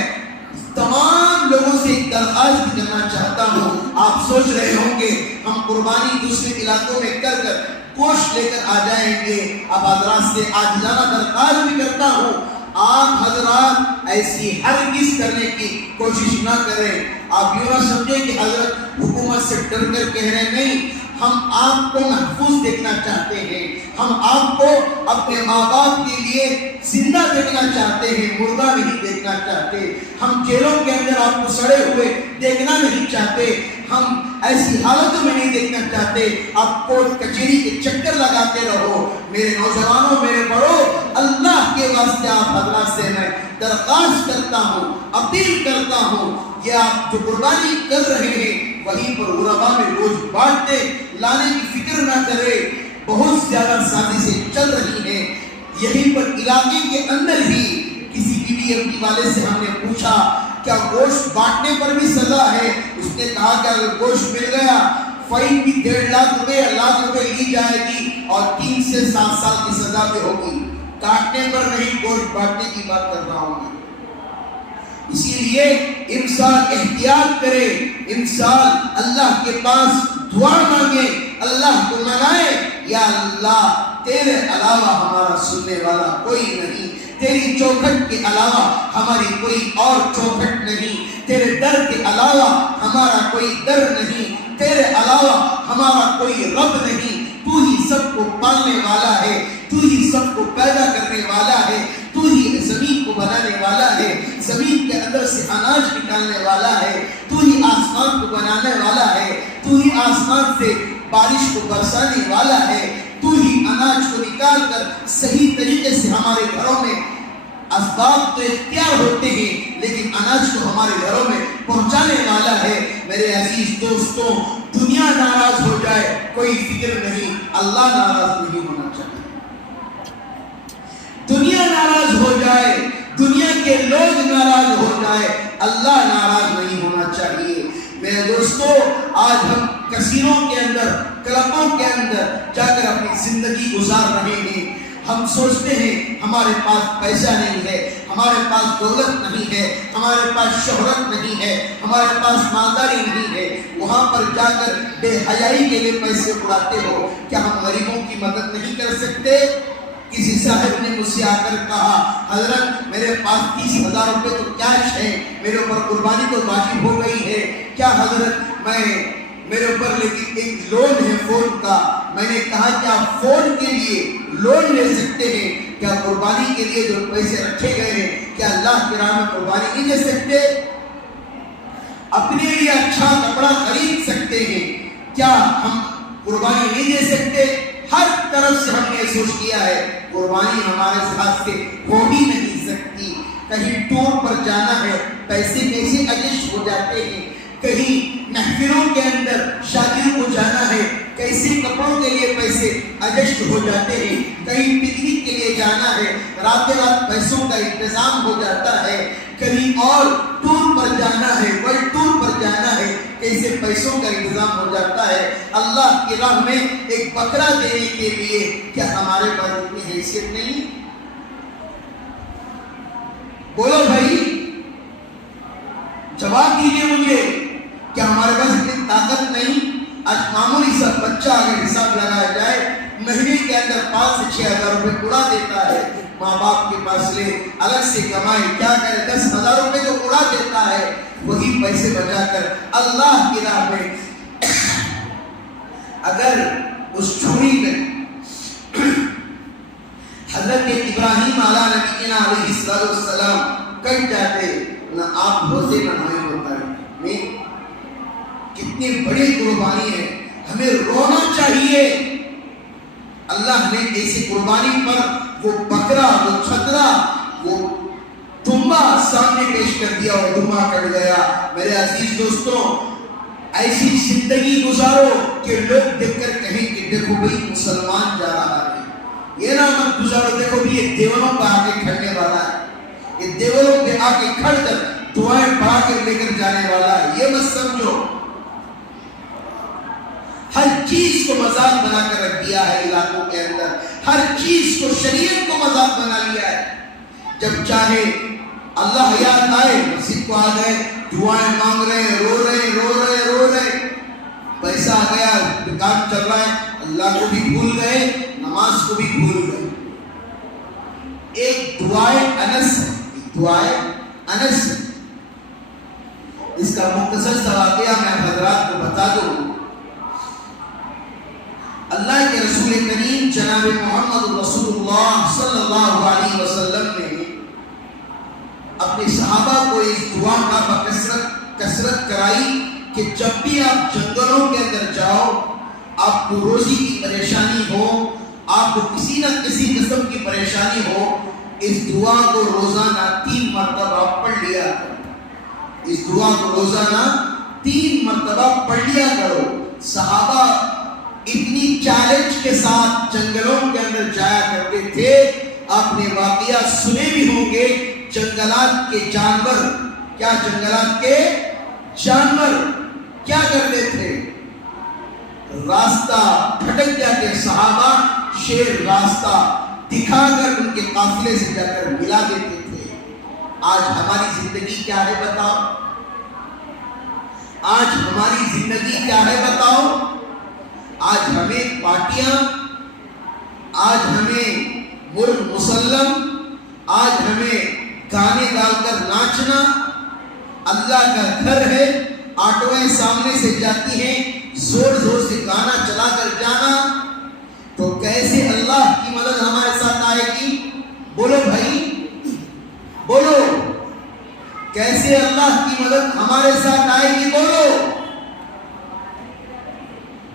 تمام لوگوں سے ایک درخواست کرنا چاہتا ہوں. آپ سوچ رہے ہوں گے ہم قربانی دوسرے علاقوں میں کر کر گوشت لے کر آ جائیں گے. اب حضرات سے آج جانا درخواست بھی کرتا ہوں، آپ حضرات ایسی ہرگز کرنے کی کوشش نہ کریں. آپ یوں نہ سمجھیں کہ حضرت حکومت سے ڈر کر کہہ رہے نہیں. ہم آپ کو محفوظ دیکھنا چاہتے ہیں. ہم آپ کو اپنے ماں باپ کے لیے زندہ دیکھنا چاہتے ہیں، مردہ نہیں دیکھنا چاہتے. ہم جیلوں کے اندر آپ کو سڑے ہوئے دیکھنا نہیں چاہتے. ہم ایسی حالتوں میں نہیں دیکھنا چاہتے. آپ کورٹ کچہری کے چکر لگاتے رہو. میرے نوجوانوں، میرے بڑوں، اللہ کے واسطے آپ حضرات سے میں درخواست کرتا ہوں، اپیل کرتا ہوں، یہ آپ جو قربانی کر رہے ہیں وہیں پر غربا میں گوشت بانٹنے لانے کی فکر نہ کرے. بہت زیادہ سازشیں چل رہی ہیں. یہیں پر علاقے کے اندر ہی کسی BBMP والے سے ہم نے پوچھا کیا گوشت بانٹنے پر بھی سزا ہے؟ اس نے کہا کہ اگر گوشت مل گیا فائن بھی 1.5 لاکھ روپے لی جائے گی اور 3 سے 7 سال کی سزا بھی ہوگی. کاٹنے پر نہیں، گوشت بانٹنے کی بات کر رہا ہوں. اسی لیے انسان احتیاط کرے، انسان اللہ کے پاس دعا مانگے، اللہ کو منائے، یا اللہ تیرے علاوہ ہمارا سننے والا کوئی نہیں، تیری چوکھٹ کے علاوہ ہماری کوئی اور چوکھٹ نہیں، تیرے در کے علاوہ ہمارا کوئی در نہیں، تیرے علاوہ ہمارا کوئی رب نہیں. تو ہی سب کو پالنے والا ہے، تو ہی سب کو پیدا کرنے والا ہے، تو ہی زمین کو بنانے والا ہے، زمین کے اندر سے اناج نکالنے والا ہے، تو ہی آسمان کو بنانے والا ہے، تو ہی آسمان سے بارش کو برسانے والا ہے، تو ہی اناج کو نکال کر صحیح طریقے سے ہمارے گھروں میں، اسباب تو اختیار ہوتے ہیں لیکن اناج کو ہمارے گھروں میں پہنچانے والا ہے. میرے عزیز دوستوں، دنیا ناراض ہو جائے کوئی فکر نہیں، اللہ ناراض نہیں ہونا چاہیے. دنیا ناراض ہو جائے، دنیا کے لوگ ناراض ہو جائے، اللہ ناراض نہیں ہونا چاہیے. میرے دوستو، آج ہم کسینوں کے اندر، کلبوں کے اندر جا کر اپنی زندگی گزار رہے ہیں. ہم سوچتے ہیں ہمارے پاس پیسہ نہیں ہے، ہمارے پاس دولت نہیں ہے، ہمارے پاس شہرت نہیں ہے، ہمارے پاس مالداری نہیں ہے. وہاں پر جا کر بے حیائی کے لیے پیسے اڑاتے ہو. کیا ہم غریبوں کی مدد نہیں کر سکتے؟ کسی صاحب نے مجھ سے آ کر کہا حضرت میرے پاس 30,000 روپے تو کیش ہے، میرے اوپر قربانی تو واجب ہو گئی ہے، کیا حضرت میرے اوپر لیکن ایک لون ہے فون کا. میں نے کہا کہ آپ فون کے لیے لون لے سکتے ہیں، کیا قربانی کے لیے جو پیسے رکھے گئے ہیں کیا اللہ کی راہ میں قربانی نہیں دے سکتے؟ اپنے لیے اچھا کپڑا خرید سکتے ہیں، کیا ہم قربانی نہیں دے سکتے؟ ہر طرف سے ہم نے سوچ کیا ہے، قربانی ہمارے ساتھ سے ہو ہی نہیں سکتی. کہیں ٹور پر جانا ہے، پیسے کیسے ایڈجسٹ ہو جاتے ہیں، کہیں محفلوں کے اندر شادیوں کو جانا ہے، کیسے کپڑوں کے لیے پیسے ایڈجسٹ ہو جاتے ہیں، کہیں پکنک کے لیے جانا ہے، رات رات پیسوں کا انتظام ہو جاتا ہے، کہیں اور ٹور پر جانا ہے، ورلڈ ٹور پر جانا ہے، کیسے پیسوں کا انتظام ہو جاتا ہے۔ اللہ کی راہ میں ایک بکرا دینے کے لیے کیا ہمارے پاس اتنی حیثیت نہیں؟ بولو بھائی، جواب دیجیے مجھے، کیا ہمارے پاس اتنی طاقت نہیں؟ آج معمولی سا بچہ اگر حساب لگایا جائے مہینے کے اندر 5 سے 6 ہزار روپے اڑا دیتا ہے، ماں باپ کے پاس لے الگ سے کمائے، کیا کرے 10,000 روپے جو اڑا دیتا ہے وہی پیسے بچا کر اللہ کی راہ میں اگر اس چھری میں حضرت ابراہیم علیہ السلام کٹ جاتے، نہ آپ ہوتے نہ ہمیں ہوتا ہے۔ نہیں، کتنی بڑی قربانی ہے، ہمیں رونا چاہیے۔ اللہ نے ایسی قربانی پر وہ بکرا، وہ چھترا، وہ دمبا سامنے پیش کر دیا اور دمبا کٹ گیا۔ میرے عزیز دوستوں، ایسی زندگی گزارو کہ لوگ دیکھ کر کہیں کہ دیکھو بھئی مسلمان جا رہا ہے۔ یہ نہ مت گزارو دیکھو بھی یہ دیوروں پہ آ کے کھڑنے والا ہے، یہ دیوروں پہ آ کے کھڑ کر دعائیں پڑھا کر لے کر جانے والا ہے، یہ مت سمجھو۔ ہر چیز کو مذاق بنا کر رکھ دیا ہے علاقوں کے اندر، ہر چیز کو شریعت کو مذاق بنا لیا ہے۔ جب چاہے اللہ یاد آئے مسجد کو آ گئے، دعائیں مانگ رہے ہیں، رو رہے، پیسہ آ گیا، دکان چل رہا ہے، اللہ کو بھی بھول گئے، نماز کو بھی بھول گئے۔ ایک دعائیں انس ہے، اس کا مختصر سا واقعہ میں حضرات کو بتا دوں۔ اللہ کے رسول کریم جناب محمد رسول اللہ صلی اللہ علیہ وسلم نے اپنے صحابہ کو اس دعا کا کثرت کرائی کہ جب بھی آپ جنگلوں کے اندر جاؤ، آپ کو روزی کی پریشانی ہو، آپ کو کسی نہ کسی قسم کی پریشانی ہو، اس دعا کو روزانہ 3 مرتبہ پڑھ لیا کرو۔ اس دعا کو روزانہ 3 مرتبہ پڑھ لیا کرو۔ صحابہ اتنی چیلنج کے ساتھ جنگلوں کے اندر جایا کرتے تھے، آپ نے واقعہ سنے بھی ہوں گے، جنگلات کے جانور کیا کرتے تھے؟ راستہ بھٹک جاتے صحابہ، شیر راستہ دکھا کر ان کے قافلے سے جا کر ملا دیتے تھے۔ آج ہماری زندگی کیا ہے بتاؤ؟ آج ہمیں پارٹیاں، آج ہمیں مرغ مسلم، آج ہمیں گانے ڈال کر ناچنا۔ اللہ کا گھر ہے، آٹویں سامنے سے جاتی ہیں، زور سے گانا چلا کر جانا، تو کیسے اللہ کی مدد ہمارے ساتھ آئے گی؟ بولو بھائی، بولو، کیسے اللہ کی مدد ہمارے ساتھ آئے گی؟ بولو۔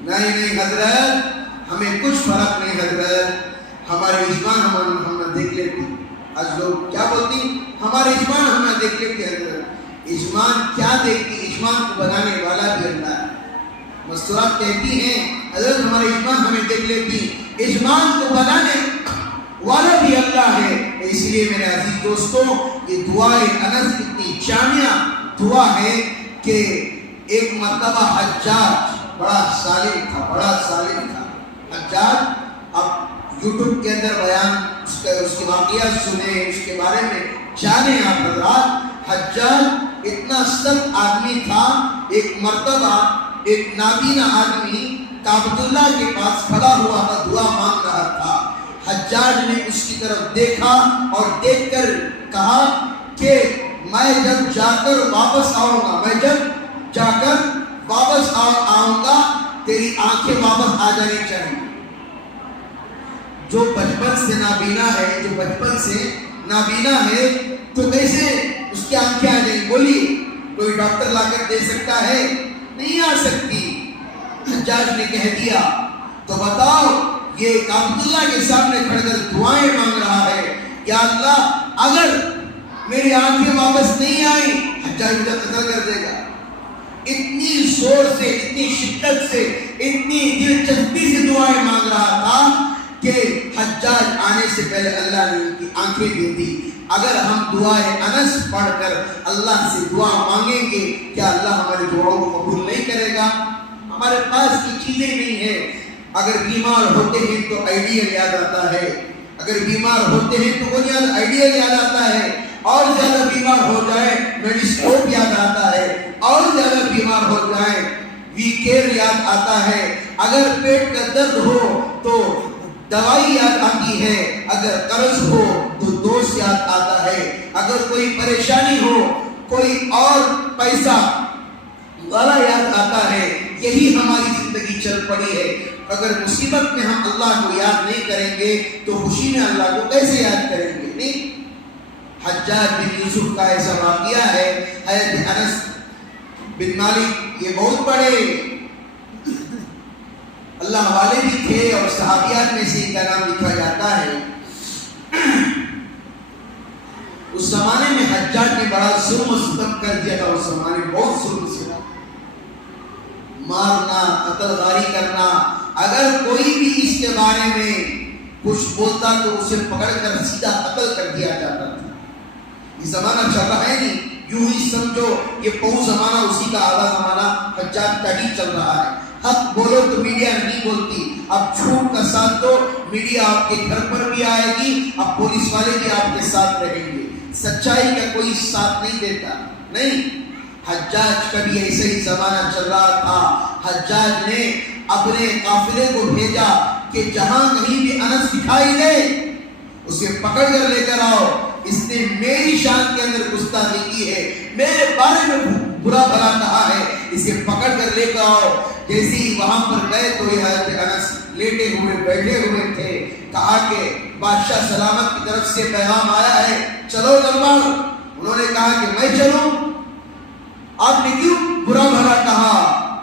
نہیں حضرت، ہمیں کچھ فرق نہیں حضرت، ہمارے ایمان ہم دیکھ لیتے۔ آج لوگ کیا بولتی؟ ہمارے ایمان ہم دیکھ لیتے حضرت۔ ایمان کیا دیکھتی؟ ایمان کو بنانے والا بھی اللہ ہے۔ مستورات کہتی ہیں حضرت ہمارے ایمان ہمیں دیکھ لیتی، ایمان کو بنانے والا بھی اللہ ہے۔ اس لیے میرے عزیز دوستوں، یہ دعائے انس اتنی جامعہ دعا ہے کہ ایک مرتبہ حجاج بڑا ظالم تھا حجاج، اب یوٹیوب کے اندر بیان اس کے واقعات سنیں، اس کے بارے میں جانیں آپ حضرات۔ حجاج اتنا سخت آدمی تھا، ایک مرتبہ ایک نابینا آدمی کعبۃ اللہ کے پاس کھڑا ہوا تھا، دعا مانگ رہا تھا۔ حجاج نے اس کی طرف دیکھا اور دیکھ کر کہا کہ میں جب جا کر واپس آؤں گا تیری آنکھیں واپس آ جانی چاہیے۔ جو بچپن سے نابینا ہے تو کیسے اس کی آنکھیں آ جائیں؟ بولیے، کوئی ڈاکٹر لا کر دے سکتا ہے؟ نہیں آ سکتی۔ حجاج نے کہہ دیا تو بتاؤ، یہ کعبۃ اللہ کے سامنے کھڑ کر دعائیں مانگ رہا ہے، یا اللہ اگر میری آنکھیں واپس نہیں آئیں حجاج مجھے قتل کر دے گا۔ اتنی زور سے، اتنی شدت سے، اتنی دلچسپی سے دعائیں مانگ رہا تھا کہ حجاج آنے سے پہلے اللہ نے ان کی آنکھیں دے دی۔ اگر ہم دعائے انس پڑھ کر اللہ سے دعا مانگیں گے، کیا اللہ ہماری دعاؤں کو قبول نہیں کرے گا؟ ہمارے پاس کی چیزیں نہیں ہیں۔ اگر بیمار ہوتے ہیں تو آئیڈیل یاد آتا ہے، اگر بیمار ہوتے ہیں تو بنیاد آئیڈیل یاد آتا ہے، اور زیادہ بیمار ہو جائے میڈیسکوپ یاد آتا ہے، اور زیادہ بیمار ہو جائے وی کیئر یاد آتا ہے۔ اگر پیٹ کا درد ہو تو دوائی یاد آتی ہے، اگر قرض ہو تو دوست یاد آتا ہے، اگر کوئی پریشانی ہو کوئی اور پیسہ والا یاد آتا ہے۔ یہی ہماری زندگی چل پڑی ہے۔ اگر مصیبت میں ہم اللہ کو یاد نہیں کریں گے تو خوشی میں اللہ کو کیسے یاد کریں گے؟ نہیں۔ حجاج بن یوسف کا ایسا واقعہ ہے۔ حضرت انس بن مالک یہ بہت بڑے اللہ والے بھی تھے اور صحابیات میں سے ان کا نام لکھا جاتا ہے۔ اس زمانے میں حجاج نے بڑا ظلم و ستم کر دیا تھا۔ اس زمانے میں بہت ظلم و ستم، مارنا، قتل غاری کرنا۔ اگر کوئی بھی اس کے بارے میں کچھ بولتا تو اسے پکڑ کر سیدھا قتل کر دیا جاتا تھا۔ یہ زمانہ چل رہا ہے نہیں، یوں ہی سمجھو یہ بہت زمانہ اسی کا آدھا زمانہ حجاج کا ہی چل رہا ہے۔ حق بولو تو میڈیا نہیں بولتی، اب جھوٹ کا ساتھ دو میڈیا آپ کے گھر پر بھی آئے گی، اب پولیس والے بھی آپ کے ساتھ رہیں گے۔ سچائی کا کوئی ساتھ نہیں دیتا۔ نہیں، حجاج کا بھی ایسے ہی زمانہ چل رہا تھا۔ حجاج نے اپنے قافلے کو بھیجا کہ جہاں کہیں بھی انس دکھائی دے اسے پکڑ کر لے کر آؤ، اس نے میری شان کے اندر گستاخی کی ہے، میرے بارے میں برا بھلا کہا ہے، اسے پکڑ کر لے کر آؤ۔ جیسے ہی وہاں پر گئے تو یہ حضرت انس لیٹے ہوئے بیٹھے ہوئے تھے۔ کہا کہ بادشاہ سلامت کی طرف سے پیغام آیا ہے، چلو دربار۔ انہوں نے کہا کہ میں چلوں؟ آپ نے کیوں برا بھلا کہا؟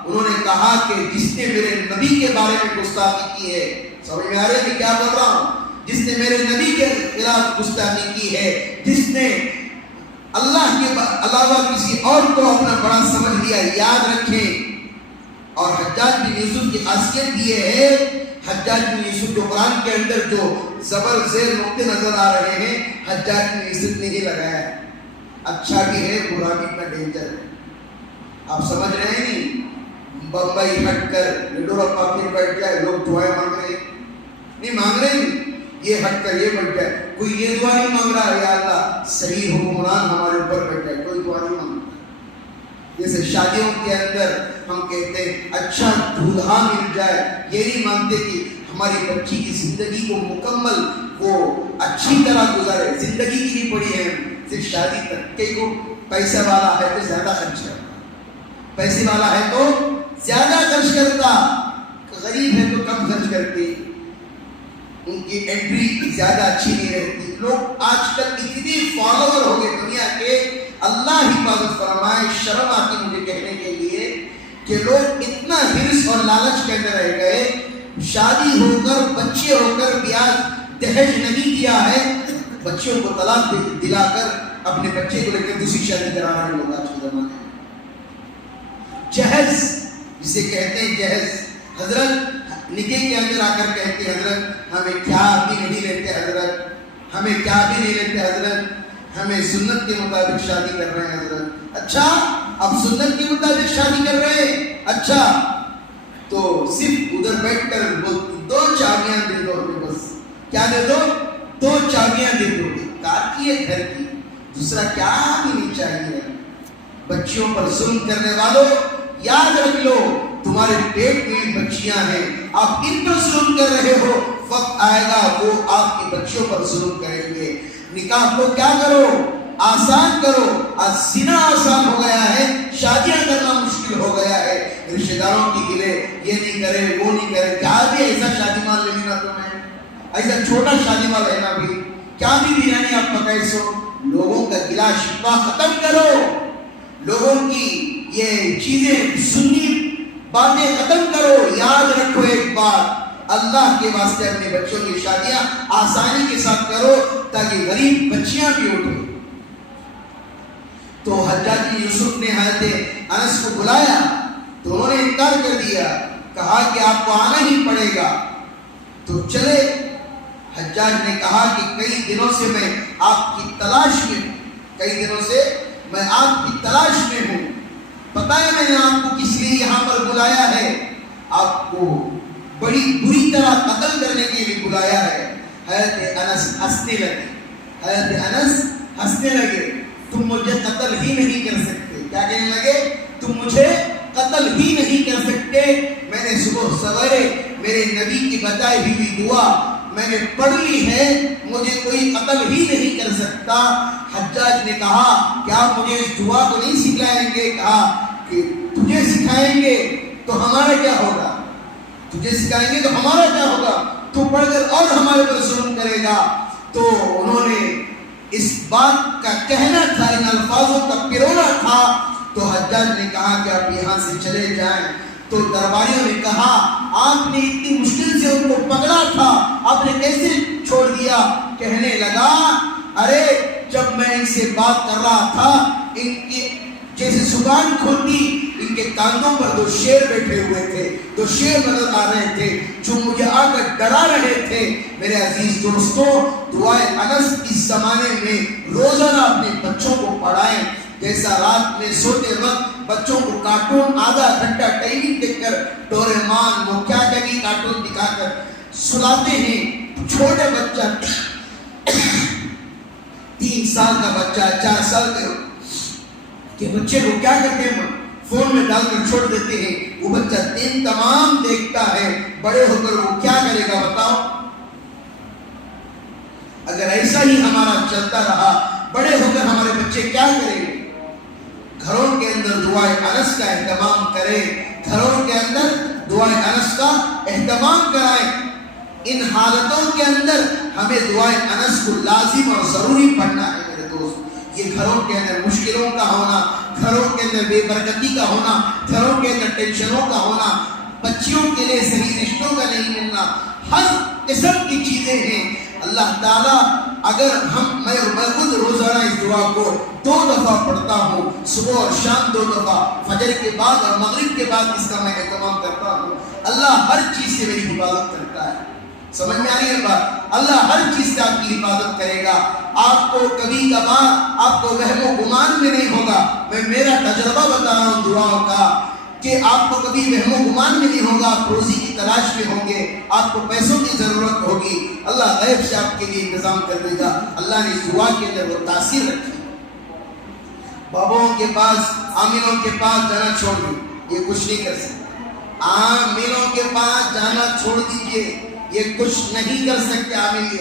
انہوں نے کہا کہ جس نے میرے نبی کے بارے میں گستاخی کی ہے، سمجھ میں آ رہے کہ کیا بول رہا ہوں؟ جس نے میرے نبی کے خلاف گستاخی کی ہے، جس نے اللہ کے علاوہ کسی اور کو اپنا بڑا سمجھ لیا، یاد رکھیں۔ اور حجاج بن یوسف کی خاصیت یہ ہے، حجاج بن یوسف جو قرآن کے اندر جو زبر زیر نقطے نظر آ رہے ہیں، حجاج بن یوسف نے ہی لگایا ہے۔ اچھا بھی ہے، برا بھی اتنا ڈینجر ہے، آپ سمجھ رہے ہیں؟ نہیں، بمبئی ہٹ کر لڈورپا پھر بیٹھ جائے، لوگ دعائیں مانگ رہے ہیں، نہیں مانگ رہے ہیں، یہ ہٹ کر یہ بیٹھ جائے، کوئی یہ دعا نہیں مانگ رہا ہے یا اللہ صحیح حکمران ہمارے اوپر بیٹھ جائے، کوئی دعا نہیں مانگ رہا۔ جیسے شادیوں کے اندر ہم کہتے ہیں اچھا دولہا مل جائے، یہ نہیں مانتے کہ ہماری بچی کی زندگی کو مکمل وہ اچھی طرح گزارے۔ زندگی کی نہیں پڑی ہے صرف شادی تک، کہ کو پیسے والا ہے تو زیادہ خرچ کرتا، پیسے والا ہے تو زیادہ خرچ کرتا، غریب ہے تو کم خرچ کرتے، ان کی انٹری زیادہ اچھی نہیں رہتی۔ لوگ آج کل اتنے فالوور ہو گئے دنیا کے، اللہ حفاظت فرمائے، شرم آتی مجھے کہنے کے لیے کہ لوگ اتنا ہرس اور لالچ کے اندر رہ گئے، شادی ہو کر بچے ہو کر بیاج دہیج نہیں دیا ہے، بچوں کو طلاق دلا کر اپنے بچے کو لے کر دوسری شادی کرا رہے لوگ آج کے زمانے میں۔ جہیز جسے کہتے ہیں جہیز، حضرت نکاح کے اندر آ کر کہتے ہیں حضرت ہمیں کیا بھی نہیں لیتے، حضرت ہمیں کیا بھی نہیں لیتے، حضرت ہمیں سنت کے مطابق شادی کر رہے ہیں حضرت۔ اچھا اب سنت کے مطابق شادی کر رہے ہیں، اچھا تو صرف ادھر بیٹھ کر دو چابیاں دے دو ہمیں، بس کیا دے دو؟ دو چابیاں دے دو، کار کی ہے گھر کی، دوسرا کیا بھی نہیں چاہیے۔ بچیوں پر ظلم کرنے والوں یاد رکھ لو تمہارے پیٹ میں بچیاں ہیں، آپ ان پر ظلم کر رہے ہو، وقت آئے گا وہ آپ کی بچیوں پر ظلم کریں گے۔ نکاح کو کیا کرو؟ آسان کرو۔ آج زنا آسان ہو گیا ہے، شادیاں کرنا مشکل ہو گیا ہے، رشتہ داروں کی گلے یہ نہیں کرے وہ نہیں کرے، کیا بھی ایسا شادی مال لے لینا تمہیں، ایسا چھوٹا شادی مال لینا بھی، کیا بھی بریانی آپ پکائے سو، لوگوں کا گلا شکوا ختم کرو، لوگوں کی یہ چیزیں سنی باتیں ختم کرو۔ یاد رکھو ایک بات، اللہ کے واسطے اپنے بچوں کی شادیاں آسانی کے ساتھ کرو تاکہ غریب بچیاں بھی اٹھیں۔ تو حجاج بن یوسف نے حضرت انس کو بلایا تو انہوں نے انکار کر دیا، کہا کہ آپ کو آنا ہی پڑے گا۔ تو چلے، حجاج نے کہا کہ کئی دنوں سے میں آپ کی تلاش میں ہوں، کئی دنوں سے میں آپ کی تلاش میں ہوں، پتہ ہے میں نے آپ کو کس لیے یہاں پر بلایا ہے، آپ کو بڑی بری طرح قتل کرنے کے لیے بلایا ہے۔ حضرت انس ہنسنے لگے، حضرت انس ہنسنے لگے، تم مجھے قتل ہی نہیں کر سکتے۔ کیا کہنے لگے؟ تم مجھے قتل ہی نہیں کر سکتے، میں نے صبح سویرے میرے نبی کی بتائی ہوئی دعا میں نے پڑھ لی ہے، مجھے کوئی قتل ہی نہیں کر سکتا۔ حجاج نے کہا کہ آپ مجھے اس دعا کو نہیں سکھلائیں گے؟ کہا کہ تجھے سکھائیں گے تو ہمارا کیا ہوگا، تجھے سکھائیں گے تو ہمارا کیا ہوگا، تو پڑھ کر اور ہمارے پر ظلم کرے گا۔ تو انہوں نے اس بات کا کہنا تھا، ان الفاظوں کا پرونا تھا، تو حجاج نے کہا کہ آپ یہاں سے چلے جائیں۔ تو درباریوں نے کہا آپ نے اتنی مشکل سے ان کو پکڑا تھا، آپ نے کیسے چھوڑ دیا؟ کہنے لگا ارے جب میں ان سے بات کر رہا تھا، ان کی جیسے زبان کھلتی، ان کے کانوں پر دو شیر بیٹھے ہوئے تھے، دو شیر نظر آ رہے تھے جو مجھے آ کر ڈرا رہے تھے۔ میرے عزیز دوستوں، دعائے انس اس زمانے میں روزانہ اپنے بچوں کو پڑھائیں۔ جیسا رات میں سوتے وقت بچوں کو کارٹون آدھا گھنٹہ ٹی وی دیکھ کر ڈوریمان وہ کیا کی کارٹون دکھا کر سلاتے ہیں، چھوٹے بچہ 3 سال کا بچہ 4 سال کے بچے کو کیا کرتے ہیں، فون میں ڈال کر چھوڑ دیتے ہیں، وہ بچہ دن تمام دیکھتا ہے، بڑے ہو کر وہ کیا کرے گا بتاؤ؟ اگر ایسا ہی ہمارا چلتا رہا، بڑے ہو کر ہمارے بچے کیا کریں گے؟ گھروں کے اندر دعائے انس کا اہتمام کریں، گھروں کے اندر دعائے انس کا اہتمام کرائیں۔ ان حالتوں کے اندر ہمیں دعائے انس کو لازم اور ضروری پڑھنا ہے میرے دوست۔ یہ گھروں کے اندر مشکلوں کا ہونا، گھروں کے اندر بے برکتی کا ہونا، گھروں کے اندر ٹینشنوں کا ہونا، بچیوں کے لیے صحیح رشتوں کا نہیں ملنا، ہر قسم کی چیزیں ہیں۔ اللہ تعالیٰ اگر میں خود روزانہ اس دعا کو 2 دفعہ پڑھتا ہوں، صبح اور شام 2 دفعہ، فجر کے بعد اور مغرب کے بعد اس کا میں اہتمام کرتا ہوں، اللہ ہر چیز سے میری حفاظت کرتا ہے۔ سمجھ میں آ رہی ہے بات؟ اللہ ہر چیز سے آپ کی حفاظت کرے گا۔ آپ کو کبھی کبھار آپ کو وہم و گمان میں نہیں ہوگا، میں میرا تجربہ بتا رہا ہوں دعاؤں کا، کہ آپ کو کبھی وہم و گمان میں نہیں ہوگا، آپ روزی کی تلاش میں ہوں گے، آپ کو پیسوں کی ضرورت ہوگی، اللہ غیب سے آپ کے لیے انتظام کر دے گا۔ اللہ نے اس دعا کے اندر وہ تاثیر رکھی۔ بابوں کے پاس، عاملوں کے پاس جانا چھوڑ دیں، یہ کچھ نہیں کر سکتے۔ عاملوں کے پاس جانا چھوڑ دیجئے، یہ کچھ نہیں کر سکتے۔ عامل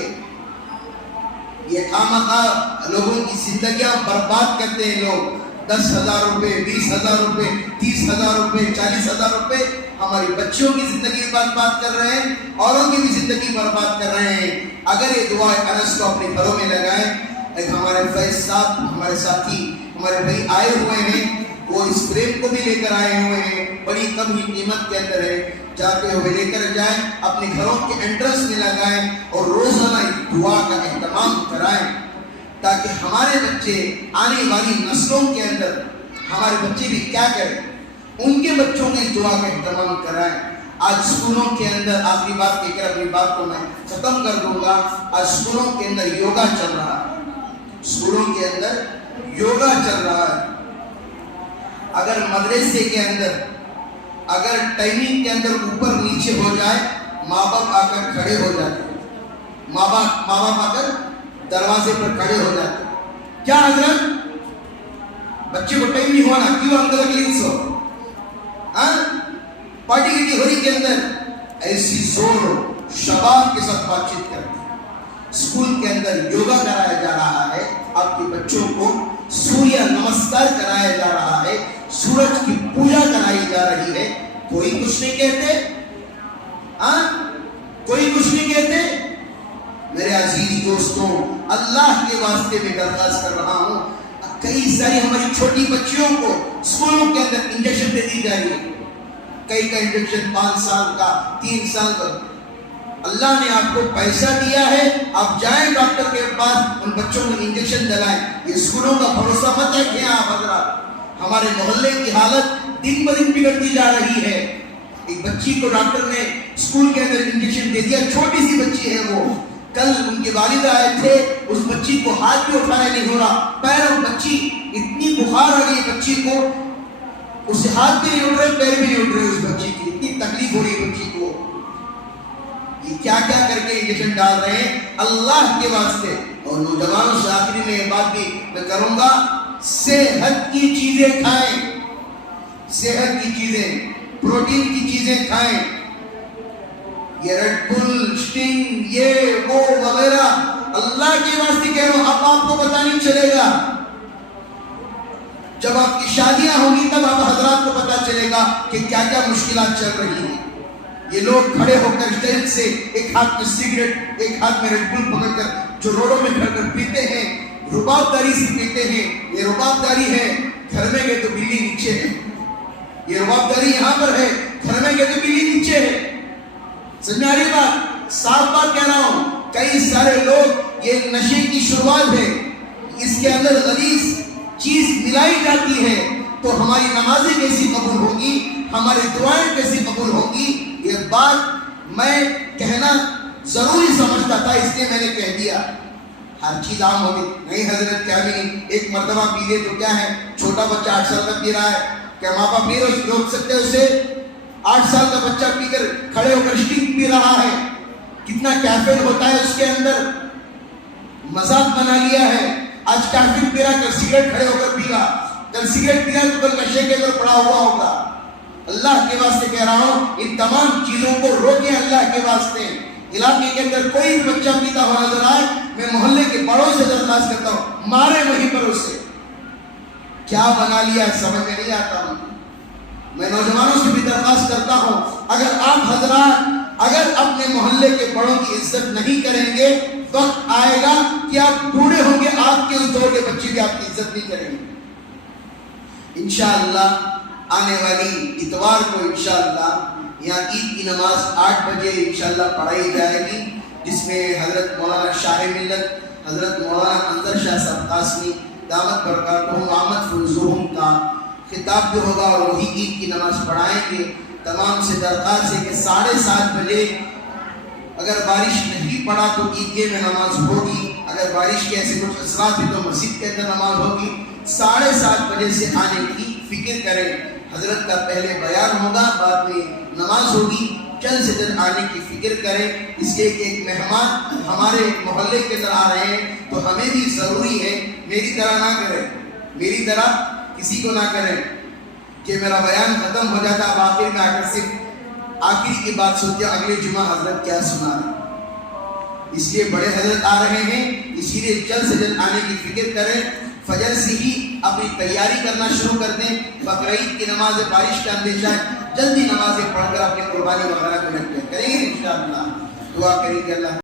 یہ خامخواہ لوگوں کی زندگیاں برباد کرتے ہیں۔ لوگ 10,000 روپے، 20,000 روپے، 30,000 روپے، 40,000 روپے ہماری بچیوں کی زندگی برباد کر رہے ہیں، اوروں کی بھی زندگی برباد کر رہے ہیں۔ اگر یہ دعائے انس کو اپنے گھروں میں لگائیں، ایک ہمارے فیض صاحب، ہمارے ساتھی، ہمارے بھائی آئے ہوئے ہیں، وہ اس فریم کو بھی لے کر آئے ہوئے ہیں، بڑی کم ہی قیمت کے اندر ہے، جاتے ہوئے لے کر جائیں، اپنے گھروں کے انٹرنس میں لگائیں اور روزانہ دعا کا اہتمام کرائیں، تاکہ ہمارے بچے آنے والی نسلوں کے اندر ہمارے بچے بھی کیا کریں، ان کے بچوں کی دعا کا اہتمام کرائیں۔ آج اسکولوں کے اندر، آخری بات کہہ کر اپنی بات کو میں ختم کر دوں گا، آج اسکولوں کے اندر یوگا چل رہا ہے، اسکولوں کے اندر یوگا چل رہا ہے۔ اگر مدرسے کے اندر، اگر ٹائمنگ کے اندر اوپر نیچے ہو جائے، ماں باپ آ کر کھڑے ہو جاتے ہیں، ماں باپ آ کر دروازے پر کھڑے ہو جاتے ہیں۔ کیا حضرت بچے کو ٹائم نہیں ہونا، کیوں اندر اگلی سو پارٹی کی ہوری کے اندر ایسی زور شباب کے ساتھ بات چیت کرتے ہیں۔ اسکول کے اندر یوگا کرایا جا رہا ہے، آپ کے بچوں کو سوریہ نمسکار کرایا جا رہا ہے، سورج کی پوجا کرائی جا رہی ہے، کوئی کچھ نہیں کہتے، کوئی کچھ نہیں کہتے۔ میرے عزیز دوستوں، اللہ کے واسطے میں درخواست کر رہا ہوں، کئی ساری ہماری چھوٹی بچیوں کو اسکولوں کے اندر انجیکشن دے دی جا رہی ہے، کئی کا انجیکشن 5 سال کا، 3 سال کا۔ اللہ نے آپ کو پیسہ دیا ہے, آپ جائیں ڈاکٹر کے پاس, ان بچوں کو انجیکشن دلائیں. یہ اسکولوں کا بھروسہ مت رکھیں آپ حضرات. ہمارے محلے کی حالت دن بدن بگڑتی جا رہی ہے. ایک بچی کو ڈاکٹر نے اسکول کے اندر انجیکشن دے دیا, چھوٹی سی بچی ہے وہ. کل ان کے والد آئے تھے, اس بچی کو ہاتھ بھی اٹھانے نہیں ہو رہا, پیر, اور بچی اتنی بخار آ گئی بچی کو, اسے ہاتھ بھی نہیں اٹھ رہے, پیر بھی نہیں اٹھ رہے اس بچی کی, اتنی تکلیف ہو رہی بچی کو. یہ کیا کیا کر کے انجیکشن ڈال رہے ہیں اللہ کے واسطے. اور نوجوانوں سے آخری میں یہ بات بھی میں کروں گا, صحت کی چیزیں کھائیں, صحت کی چیزیں, پروٹین کی چیزیں کھائیں. یہ ریڈ بل, سٹنگ, یہ وہ وغیرہ اللہ کے واسطے کہہ رہا ہوں, اب آپ کو پتہ نہیں چلے گا. جب آپ کی شادیاں ہوں گی تب آپ حضرات کو پتہ چلے گا کہ کیا کیا مشکلات چل رہی ہیں. یہ لوگ کھڑے ہو کر اسٹیج سے ایک ہاتھ میں سگریٹ, ایک ہاتھ میں ریڈ بل پکڑ کر جو روڈوں میں کھڑ کر پیتے ہیں, رباب داری سے پیتے ہیں. یہ رباب داری ہے, گھر میں گئے تو بلی نیچے ہے. یہ رباب داری یہاں پر ہے, گھر میں گئے تو بلی نیچے ہے. سمجھ میں آ رہی بات؟ صاف بات کہہ رہا ہوں. کئی سارے لوگ, یہ نشے کی شروعات ہے, اس کے اندر غلیظ چیز ملائی جاتی ہے, تو ہماری نمازیں کیسی قبول ہوگی, ہماری دعائیں کیسی قبول ہوگی. یہ بات میں کہنا ضروری سمجھتا تھا, اس لیے میں نے کہہ دیا. ہر چیز عام ہوگی نہیں حضرت, کیا بھی نہیں, ایک مرتبہ پی لے تو کیا ہے, چھوٹا بچہ 8 سال تک پی رہا ہے, کیا ماں باپ نہیں روک سکتے اسے؟ 8 سال کا بچہ پی کر کھڑے ہو کر اسٹنگ پی رہا ہے, کتنا کیفین ہوتا ہے اس کے اندر, مذاق بنا لیا ہے. آج کیفین پی رہا, کل سگریٹ کھڑے ہو کر پی رہا, کل سگریٹ پی رہا تو کل نشے کے اندر پڑا ہوا ہوگا. اللہ کے واسطے کہہ رہا ہوں, ان تمام چیزوں کو روکیں اللہ کے واسطے. علاقے کے اندر کوئی بھی بچہ پیتا ہوا نظر آئے, میں محلے کے بڑوں سے درخواست کرتا ہوں, مارے وہیں پر اسے. کیا بنا لیا سمجھ میں نہیں آتا. میں نوجوانوں سے بھی درخواست کرتا ہوں, اگر آپ حضرات اگر اپنے محلے کے بڑوں کی عزت نہیں کریں گے, وقت آئے گا کہ آپ بوڑھے ہوں گے, آپ کے اس دور کے بچے بھی آپ کی عزت نہیں کریں گے. انشاءاللہ آنے والی اتوار کو انشاءاللہ یہاں عید کی نماز 8 بجے انشاءاللہ پڑھائی جائے گی, جس میں حضرت مولانا شاہ ملت حضرت مولانا انظر شاہ صاحب قاسمی دامت برکاتہم وعامت فیضہم کا خطاب بھی ہوگا, اور وہی عید کی نماز پڑھائیں گے. تمام سے درخواست ہے کہ 7:30 بجے اگر بارش نہیں پڑا تو عیدگاہ میں نماز ہوگی, اگر بارش کے ایسے کچھ اثرات ہیں تو مسجد کے اندر نماز ہوگی. 7:30 بجے سے آنے کی فکر کریں. حضرت کا پہلے بیان ہوگا, بعد میں نماز ہوگی, جلد سے جلد آنے کی فکر کریں. اس لیے کہ ایک مہمان ہمارے محلے کے اندر آ رہے ہیں تو ہمیں بھی ضروری ہے, میری طرح نہ کریں, میری طرح کسی کو نہ کریں کہ میرا بیان ختم ہو جاتا, اب آخر میں آ کر صرف آخری کی بات سوچتے اگلے جمعہ حضرت کیا سنا رہے. اس لیے بڑے حضرت آ رہے ہیں, اسی لیے جلد سے جلد آنے کی فکر کریں. فجر سے ہی اپنی تیاری کرنا شروع کر دیں. بقرعید کی نماز, بارش کا اندیشہ ہے, جلدی نمازیں پڑھ کر اپنی قربانی وغیرہ کو کریں گے انشاءاللہ. دعا کریں گے اللہ